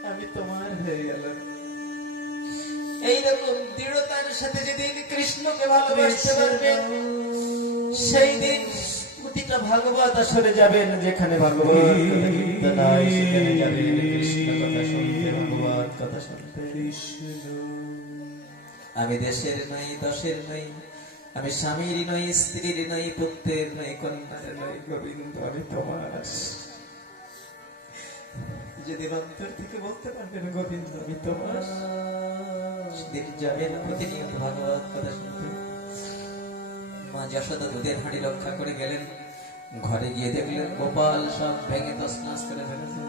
আমি তোমার হয়ে গেলাম। এইরকম দৃঢ়তার সাথে যেদিন কৃষ্ণকে ভালোবাসতে পারবেন, সেই দিন প্রতিটা ভাগবত আসরে যাবেন। যেখানে ভাগবত কথা নাই সেখানে যাবেন কৃষ্ণ কথা শুনতে, ভাগবত কথা শুনতে। আমি দেশের নই, দশের নই, আমি স্বামীর নই, স্ত্রীর নই, পুত্রের নই, কন্যার নই, গোবিন্দ আমি তোমার। যদি অন্তর থেকে বলতে পারবেন গোবিন্দ আমি তোমার, সেদিন যাবেন প্রতিনিয়ত ভাগবত কথা শুনতে। মা যশোদা দুধের হাঁড়ি রক্ষা করে গেলেন। ঘরে গিয়ে দেখলেন গোপাল সব ভেঙে তছনছ করে ফেলেছে।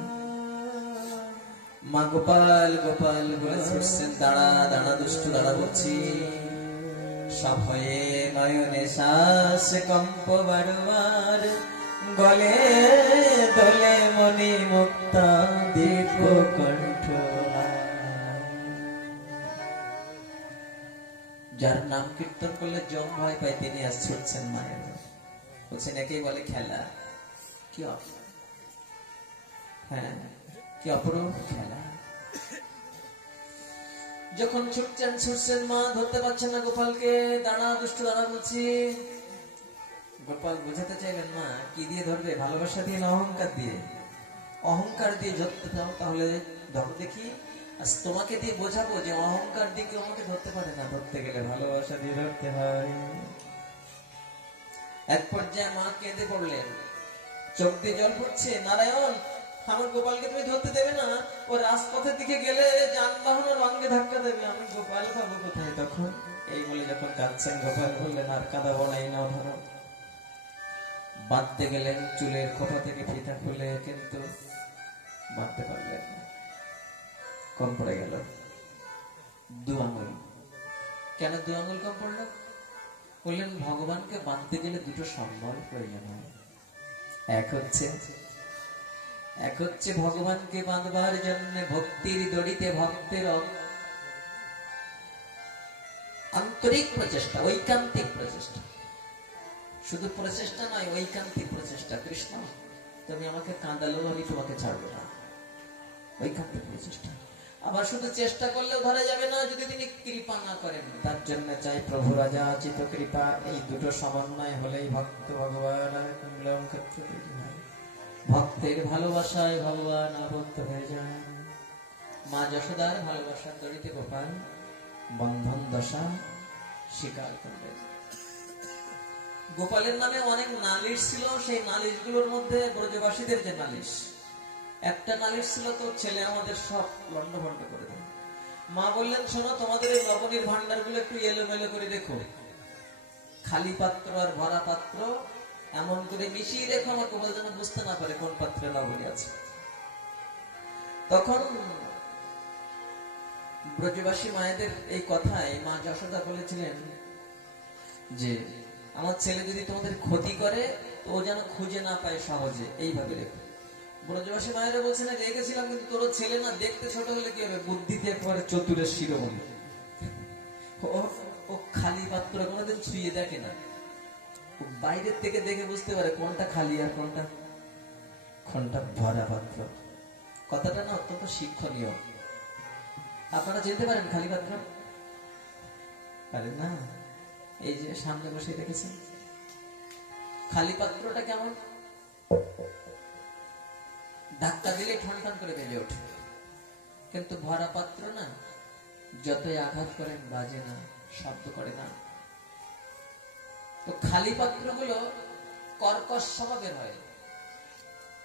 মা গোপাল গোপাল বলে ছুটছেন, দাঁড়া দাঁড়া দুষ্টু দাঁড়া বলছি। সব হয়ে নয়নে শ্বাস কম্প বারবার, গলে দোলে মনি মুক্তা দীপ কণ্ঠ। যার নাম কীর্তন করলে জম ভয় পায় তিনি আজ ছুটছেন মায়ের। বলছেন একেই বলে খেলা। কি হ্যাঁ, কি অপরূপ খেলা। যখন ছুটছেন মা ধরতে পারছেন না গোপালকে। দাঁড়া দুষ্টু দাঁড়া বলছি। গোপাল বোঝাতে চাইলেন মা কি দিয়ে ধরবে, ভালোবাসা দিয়ে না অহংকার দিয়ে? অহংকার দিয়ে ধরতে দাও, তাহলে ধরো দেখি। আজ তোমাকে দিয়ে বোঝাবো যে অহংকার দিয়ে কেউ আমাকে ধরতে পারে না, ধরতে গেলে ভালোবাসা দিয়ে ধরতে হয়। এক পর্যায়ে মা কেঁদে পড়লেন, চোখ দিয়ে জল পড়ছে। নারায়ণ, আমার গোপালকে তুমি ধরতে দেবে না? ও রাজপথের দিকে গেলে যানবাহনের অঙ্গে ধাক্কা দেবে, আমি গোপাল পাবো কোথায় তখন? এই বলে যখন কাঁদছেন গোপাল বললেন আর কাঁদাবো না, এই নাও ধরো। বাঁধতে গেলেন চুলের খোপা থেকে ফিতা খুলে, কিন্তু বাঁধতে পারলেন না, কম পড়ে গেল 2 আঙুল। কেন 2 আঙুল কম পড়ল? বললেন ভগবানকে বাঁধতে গেলে 2টো সম্বল প্রয়োজন হয়। এক হচ্ছে ভগবানকে বাঁধবার জন্য ভক্তির দড়িতে ভক্তের আন্তরিক প্রচেষ্টা, ঐকান্তিক প্রচেষ্টা। শুধু প্রচেষ্টা নয়, ঐকান্তিক প্রচেষ্টা। কৃষ্ণ তুমি আমাকে কাঁদালো, আমি তোমাকে ছাড়বো না, ঐকান্তিক প্রচেষ্টা। আবার শুধু চেষ্টা করলেও ধরা যাবে না যদি তিনি কৃপা না করেন। তার জন্য চাই প্রভু রাজা চিত কৃপা। এই 2টো সমন্বয় হলেই ভক্ত ভগবান। ভক্তের ভালোবাসায় ভগবান আবদ্ধ হয়ে যান। মা যশোদার ভালোবাসার দড়িতে গোপাল বন্ধন দশা স্বীকার করলেন। গোপালের নামে অনেক নালিশ ছিল। সেই নালিশগুলোর মধ্যে ব্রজবাসীদের যে নালিশ, একটা নালিশ ছিল তো ছেলে আমাদের সব লন্ডভন্ড করে দেয়। মা বললেন শোনো, তোমাদের এই লবণীর ভান্ডার গুলো একটু এলোমেলো করে দেখো, খালি পাত্র আর ভরা পাত্র এমন করে মিশিয়ে দেখো, আমার গোপাল যেন বুঝতে না পারে কোন পাত্রে লবণী আছে। তখন ব্রজবাসী মায়েদের এই কথায় মা যশোদা বলেছিলেন যে আমার ছেলে যদি তোমাদের ক্ষতি করে তো ও যেন খুঁজে না পায় সহজে, এইভাবে রেখো। ব্রজবাসী মায়েরা বলছে না রেখেছিলাম, কিন্তু তোর ছেলে না দেখতে ছোট হলে কি হবে, বুদ্ধিতে একেবারে চতুরের শিরোমণি। ও খালি পাত্র কোনোদিন ছুঁয়ে দেখে না, বাইরের থেকে দেখে বুঝতে পারে কোনটা খালি আর কোনটা ভরা পাত্র। কথাটা না অত্যন্ত শিক্ষণীয়। আপনারা যেতে পারেন খালি পাত্র? পারেন না? এই যে সামনে বসে দেখেছেন খালি পাত্রটা কেমন, ধাক্কা দিলে ঠন ঠন করে বেজে ওঠে। কিন্তু ভরা পাত্র না, যতই আঘাত করেন বাজে না, শব্দ করে না। তো খালি পাত্রগুলো কর্কশ স্বভাবের হয়।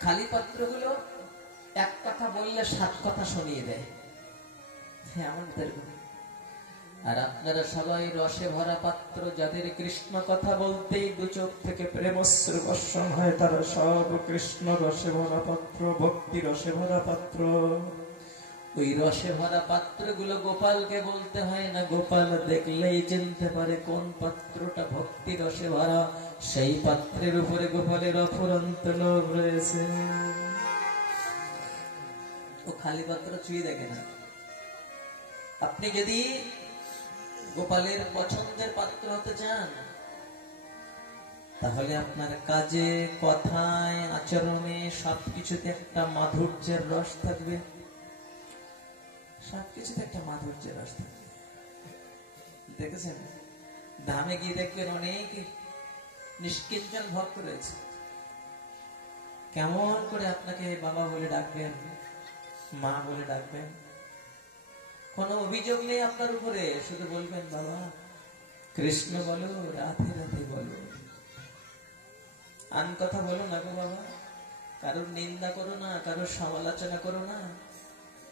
খালি পাত্রগুলো এক কথা বললে 7 কথা শুনিয়ে দেয়। আর আপনারা সবাই রসে ভরা পাত্র, যাদের কৃষ্ণ কথা বলতেই 2 চোখ থেকে প্রেমশ্রু বর্ষণ হয়, তারা সব কৃষ্ণ রসে ভরা পাত্র, ভক্তি রসে ভরা পাত্র। ওই রসে ভরা পাত্রগুলো গোপালকে বলতে হয় না, গোপাল দেখলেই চিনতে পারে কোন পাত্রটা ভক্তি রসে ভরা। সেই পাত্রের উপরে গোপালের অফুরন্ত লোভ রয়েছে। ও খালি পাত্র ছুঁয়ে দেখে না। আপনি যদি গোপালের পছন্দের পাত্র হতে চান, তাহলে আপনার কাজে, কথায়, আচরণে সবকিছুতে একটা মাধুর্যের রস থাকবে। সবকিছুতে একটা মাধুর্যের রস থাকবে। দেখেছেন ধামে গিয়ে দেখবেন অনেক নিষ্কিঞ্চন ভক্ত রয়েছে, কেমন করে আপনাকে বাবা বলে ডাকবেন, মা বলে ডাকবেন। কোনো অভিযোগ নেই আপনার উপরে, শুধু বলবেন বাবা কৃষ্ণ বলো, রাধে রাধে বলো। আন কথা বলো না গো বাবা, কারোর নিন্দা করো না, কারোর সমালোচনা করো না।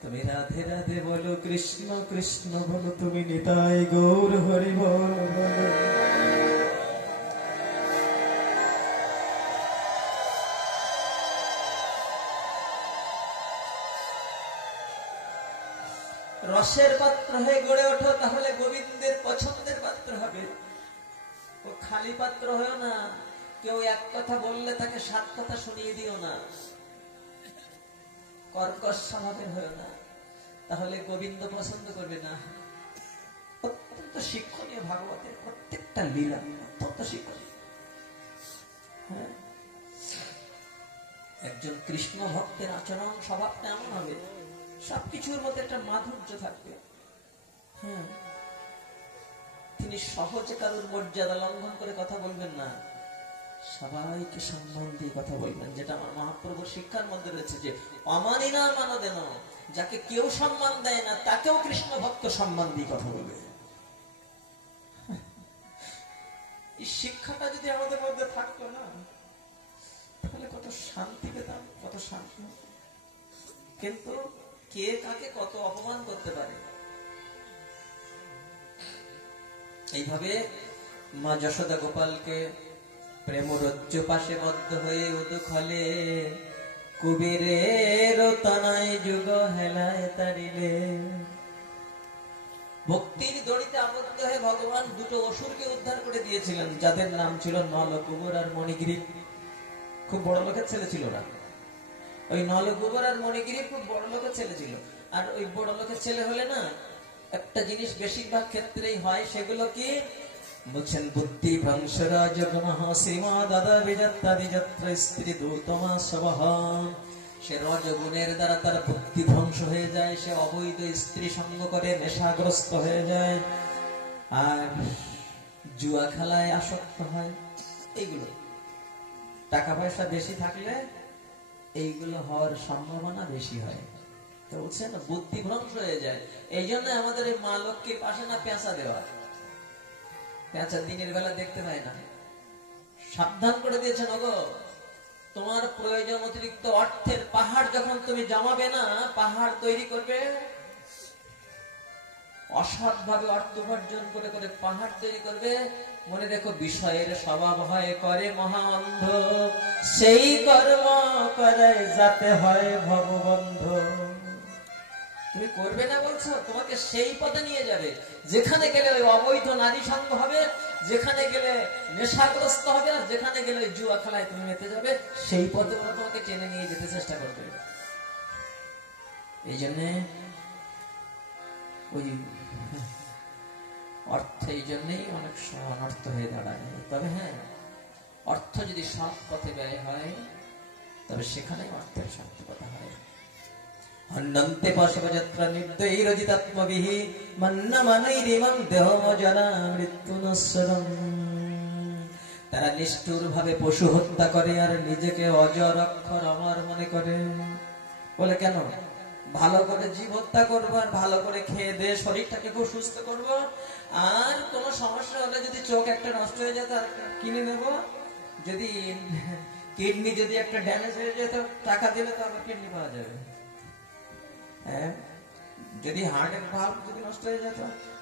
তুমি রাধে রাধে বলো, কৃষ্ণ কৃষ্ণ বলো, তুমি নিতাই গৌর হরি বলো। রসের পাত্র হয়ে গড়ে ওঠো, তাহলে গোবিন্দের পছন্দের পাত্র হবে। ও খালি পাত্র হয় না, কেউ এক কথা বললে তাকে 7 কথা শুনিয়ে দিও না। কর্কশ স্বভাবের হয় না, তাহলে গোবিন্দ পছন্দ করবে না। অত্যন্ত শিক্ষণীয় ভাগবতের প্রত্যেকটা লীলা, অত্যন্ত শিক্ষণীয়। হ্যাঁ, একজন কৃষ্ণ ভক্তের আচরণ স্বভাবটা এমন হবে, সবকিছুর মধ্যে একটা মাধুর্য থাকবে। হ্যাঁ, তিনি সহজে কারোর মর্যাদা লঙ্ঘন করে কথা বলবেন না, সবাইকে সম্মান দিয়ে কথা বলবেন। যেটা আমার মহাপ্রভুর শিক্ষার মধ্যে রয়েছে যে অমানি না মানদেন, যাকে কেউ সম্মান দেয় না তাকেও কৃষ্ণ ভক্ত সম্মান দিয়ে কথা বলবে। এই শিক্ষাটা যদি আমাদের মধ্যে থাকতো না, তাহলে কত শান্তি পেতাম, কত শান্তি। কিন্তু কে কাকে কত অপমান করতে পারে। এইভাবে মা যশোদা গোপালকে প্রেমরজ্জ পাশে বদ্ধ হয়ে উদুখলে কুবেরের তনয় যুগ হেলায় তারিলে। ভক্তির দড়িতে আবদ্ধ হয়ে ভগবান 2 অসুরকে উদ্ধার করে দিয়েছিলেন, যাদের নাম ছিল নলকুবর আর মণিগিরি। খুব বড় লোকের ছেলে ছিল না, ওই নলকুবর আর মণিগিরি খুব বড় লোকের ছেলে ছিল। আর ওই বড় লোকের ছেলে হলে না, একটা জিনিস বেশিরভাগ ক্ষেত্রেই হয়, সেগুলো কি বলছেন, বুদ্ধি ভ্রংশরাজ গুণঃ শ্রীমা দাদা বিজত্তাদি যত্র স্ত্রী দূতমা সবহ। সে রজগুণের দ্বারা তার বুদ্ধি ধ্বংস হয়ে যায়, সে অবৈধ স্ত্রী সঙ্গ করে নেশাগ্রস্ত হয়ে যায়, আর জুয়া খেলায় আসক্ত হয়। এইগুলো টাকা পয়সা বেশি থাকলে এইগুলো হওয়ার সম্ভাবনা বেশি হয়। তো বুঝছেন, বুদ্ধি ভ্রংশ হয়ে যায়। এই জন্য আমাদের এই মা লক্ষ্মীর পাশে না পেঁচা দেওয়া। পেঁচা দিনের বেলা দেখতে পায় না, সাবধান করে দিয়েছেন, ওগো তোমার প্রয়োজন অতিরিক্ত অর্থের পাহাড় যখন তুমি জমাবে না, পাহাড় তৈরি করবে, অসৎ ভাবে অর্থ উপার্জন করে করে পাহাড় তৈরি করবে, মনে রেখো বিষয়ের স্বভাব হয় করে মহা অন্ধ, সেই কর্ম করে যাতে হয় ভববন্ধ। তুমি করবে না বলছো, তোমাকে সেই পথে নিয়ে যাবে যেখানে গেলে ওই অবৈধ নারী সঙ্গ হবে, যেখানে গেলে নেশাগ্রস্ত হবে, আর যেখানে গেলে জুয়া খেলায় তুমি মেতে যাবে, সেই পথে তোমাকে টেনে নিয়ে যেতে চেষ্টা করবে। এই জন্য ওই অর্থ এই জন্যই অনেক সময় অনর্থ হয়ে দাঁড়ায়। তবে হ্যাঁ, অর্থ যদি সৎ পথে ব্যয় হয়, তবে সেখানে অর্থের সার্থকতা হয়। অন্নন্তে পাশবযাত্রা নির্দয়ৈরজিতাত্মবিহি মন্নমনৈরিমং দেহমজনা মৃত্যুনশ্বরং। তারা নিষ্ঠুর ভাবে পশু হত্যা করে আর নিজেকে অজর অক্ষর অমর মনে করে। বলে কেন? ভালো করে জীব হত্যা করবো, আর ভালো করে খেয়ে দিয়ে শরীরটাকে খুব সুস্থ করবো, আর কোন সমস্যা হলে যদি চোখ একটা নষ্ট হয়ে যেত কিনে নেব, যদি কিডনি যদি একটা ড্যামেজ হয়ে যেত টাকা দিলে তো আবার কিডনি পাওয়া যাবে। হ্যাঁ, যদি হার্টের ভাল্ব যদি নষ্ট হয়ে যেত,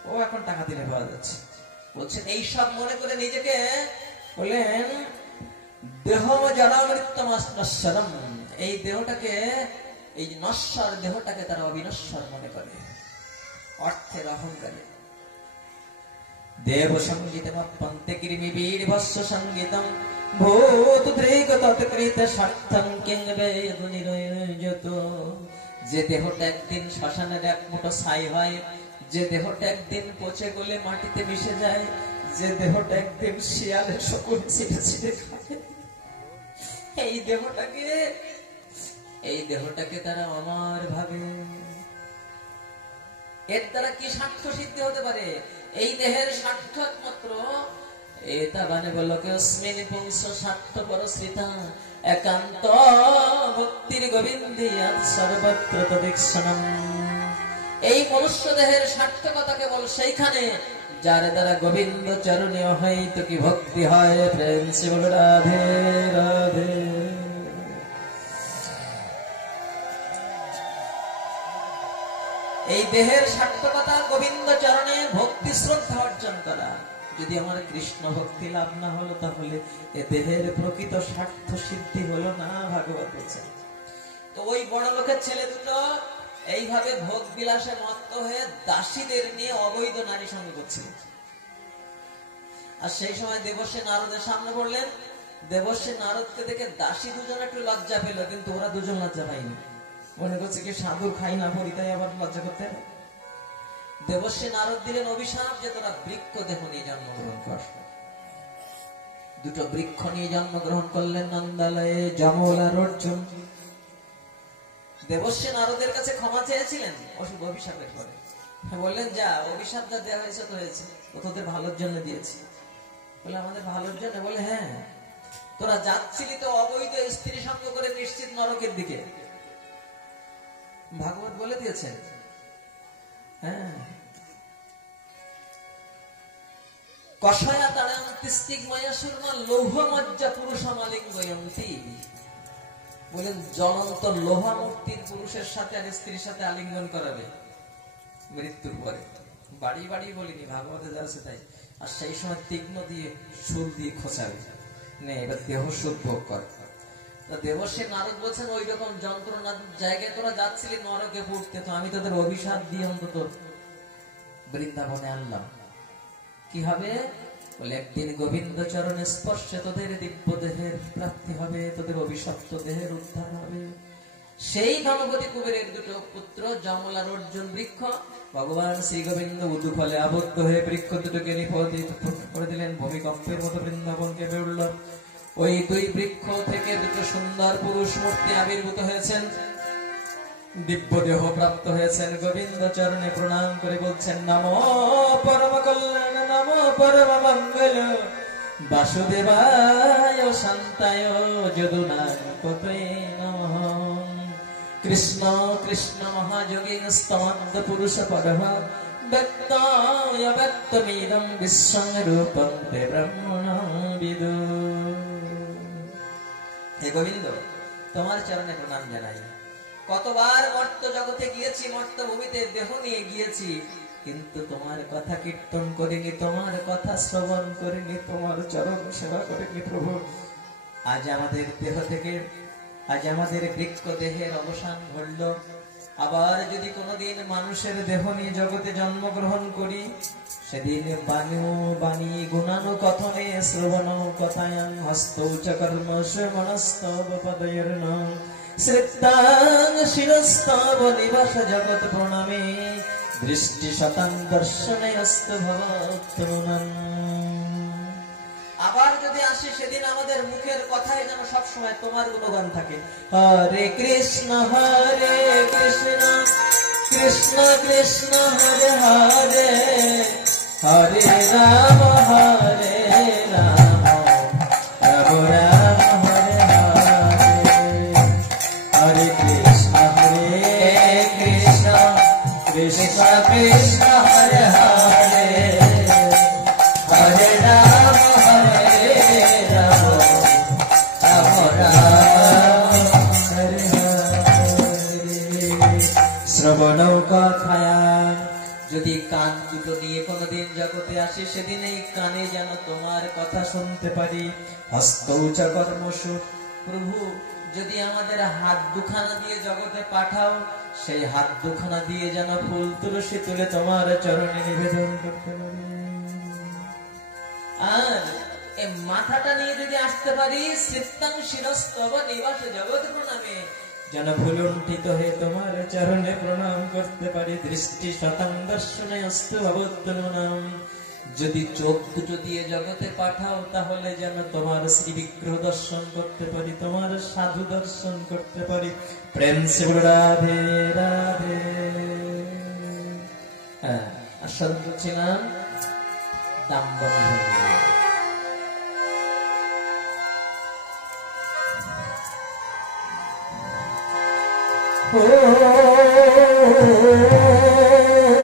ও এখন টাকা দিলে পাওয়া যাচ্ছে। বলছেন এইসব মনে করে নিজেকে বললেন দেহ জড়া মৃত্যুনশ্বরম, এই দেহটাকে, এই নশ্বর দেহটাকে তারা অবিনশ্বর মনে করে অর্থের অহংকারে। দেব সঙ্গীতম পন্তে কৃমি বীর ভস্য সঙ্গীতম ভূত দৃগ তৎকৃত স্বার্থং কিং বেদু নিরয়যত। যে দেহটা একদিন শ্মশানের এক মুঠো ছাই হয়, যে দেহটা একদিন পচে গলে মাটিতে মিশে যায়, যে দেহটা একদিন শিয়ালের শকুন ছিটে ছিটে খায়, এই দেহটাকে তারা অমর ভাবে। এর দ্বারা কি স্বার্থ সিদ্ধি হতে পারে? এই দেহের স্বার্থ একমাত্র এটা মানে বলকে অস্মিন পুংস স্বার্থ পরশ্রিতা একান্ত ভক্তির গোবিন্দী সর্বত্র তদীক্ষণম। এই মনুষ্য দেহের সার্থকতা কেবল সেইখানে যার দ্বারা গোবিন্দ চরণীয় হইত কি ভক্তি হয়। প্রেম শ্রী বল রাধে রাধে। এই দেহের সার্থকতা গোবিন্দ চরণে ভক্তি শ্রদ্ধা অর্জন করা। যদি আমার কৃষ্ণ ভক্তি লাভ না হলো, তাহলে এ দেহের প্রকৃত স্বার্থ সিদ্ধি হলো না। ভাগবত বলছেন। তো ওই বড় লোকের ছেলে দুটো এইভাবে ভোগ বিলাসে মত্ত হয়ে দাসীদের নিয়ে অবৈধ নারী সঙ্গ করছিল। আর সেই সময় দেবর্ষী নারদের সামনে পড়লেন। দেবর্ষী নারদকে দেখে দাসী দুজন একটু লজ্জা পেল, কিন্তু ওরা দুজন লজ্জা পায়নি। মনে করছে কি সাধুর খাই না পড়ি, তাই আবার লজ্জা করতে হবে। দেবর্ষী নারদ দিলেন অভিশাপ যে তোরা বৃক্ষ দেহ নিয়ে জন্মগ্রহণ কর। দুটো বৃক্ষ নিয়ে জন্মগ্রহণ করলেন নন্দালয়ে যমল আর অর্জুন। দেবর্ষী নারদের কাছে ক্ষমা চেয়েছিলেন অশুভ অভিশাপের পরে। বললেন যা, অভিশাপ যা দেওয়া হয়েছে তো হয়েছে, ও তোদের ভালোর জন্য দিয়েছি। বলে আমাদের ভালোর জন্য? বলে হ্যাঁ, তোরা যাচ্ছিলি তো অবৈধ স্ত্রী সঙ্গ করে নিশ্চিত নরকের দিকে। ভাগবত বলে দিয়েছেন। হ্যাঁ, কষায়া তারা তিস্তিকময়া সুরমা লৌহমজ্জা পুরুষমালিঙ্গয়ন্তি। বলেন জ্বলন্ত লোহা মূর্তির পুরুষের সাথে আর স্ত্রীর সাথে আলিঙ্গন করাবে মৃত্যুর পরে। বাড়ি বাড়ি বলিনি, ভাগবতে যা আছে তাই। আর সেই সময় তীক্ষ্ণ দিয়ে সুর দিয়ে খোঁচাবে, নে এবার দেহ সুর ভোগ কর। দেবর্ষী নারদ বলছেন ওই রকম যন্ত্রণার জায়গায় তোরা যাচ্ছিলি নরকে পড়তে, তো আমি তোদের অভিশাপ দিয়ে অন্তত বৃন্দাবনে আনলাম। কি হবে? বলে একদিন গোবিন্দ চরণে স্পর্শে তোদের দিব্য দেহের প্রাপ্তি হবে, তোদের অভিশপ্ত দেহের উদ্ধার হবে। সেই গণপতি কুবেরের দুটো পুত্র যমল আর অর্জুন বৃক্ষ, ভগবান শ্রী গোবিন্দ উদুফলে আবদ্ধ হয়ে বৃক্ষ দুটোকে নিপতিত করে দিলেন। ভূমিকম্পের মতো বৃন্দাবন কেঁপে উঠল। ওই দুই বৃক্ষ থেকে দুটো সুন্দর পুরুষ মূর্তি আবির্ভূত হয়েছেন, দিব্য দেহ প্রাপ্ত হয়েছেন। গোবিন্দ চরণে প্রণাম করে বলছেন নমো পরম কল্যাণ, নমো পরম মঙ্গল, বাসুদেবায় শান্তায় যদুনাথপতয়ে নমঃ। কৃষ্ণ কৃষ্ণ মহাযোগী স্তমদ্দ পুরুষ পরঃ, ব্যক্তায় ব্যক্তমিদং বিশ্বং রূপং তে ব্রহ্মণঃ বিদু। হে গোবিন্দ, তোমার চরণে প্রণাম জানাই। কতবার মর্ত জগতে গিয়েছি, মর্ত ভূমিতে দেহ নিয়ে গিয়েছি, কিন্তু তোমার কথা কীর্তন করিনি, তোমার কথা শ্রবণ করিনি, তোমার চরণ সেবা করিনি প্রভু। আজ আমাদের দেহ থেকে, আজ আমাদের বৃক্ষ দেহের অবসান ঘটল। আবার যদি কোনোদিন মানুষের দেহ নিয়ে জগতে জন্মগ্রহণ করি, সেদিন বাণী গুণানু কথনে শ্রবণ কথায়াং হস্তৌ চ কর্মস্য মনস্তব পদয়র্ণ শ্রিতাং শিরস্তব নিবাস জগৎ প্রণামে দৃষ্টি শতাং দর্শনে অস্ত ভবত্তমনং। আবার যদি আসি, সেদিন আমাদের মুখের কথায় যেন সবসময় তোমার গুণগান থাকে। হরে কৃষ্ণ কৃষ্ণ কৃষ্ণ হরে হরে, হরে রাম রাম রাম হরে হরে, হরে কৃষ্ণ কৃষ্ণ কৃষ্ণ হরে হরে, হরে রাম শ্রবণ কথায়া। যদি কান দুটো নিয়ে কোনদিন জগতে আসি, সেদিন এই কানে যেন তোমার কথা শুনতে পারি। হস্তৌ চ কর্মসু, প্রভু যদি আমাদের হাত দুখানা দিয়ে জগতে পাঠাও, সেই হাত দুখানা দিয়ে যেন ফুল তুলসী তুলে তোমার চরণে নিবেদন করতে পারি। আর এই মাথাটা নিয়ে যদি আসতে পারি, সিদ্ধাং শিরস্তব নিবাস জগৎ প্রণামে, যেন ভুলুণ্ঠিত হয়ে তোমার চরণে প্রণাম করতে পারি। দৃষ্টি শতাং দর্শনে অস্তু ভবত্তমনং, যদি চোখ দুটো দিয়ে জগতে পাঠাও, তাহলে যেন তোমার শ্রী বিগ্রহ দর্শন করতে পারি, তোমার সাধু দর্শন করতে পারি। প্রেম সে রাধে রাধে। হ্যাঁ, আসল ছিলাম দাম্পত্য। Oh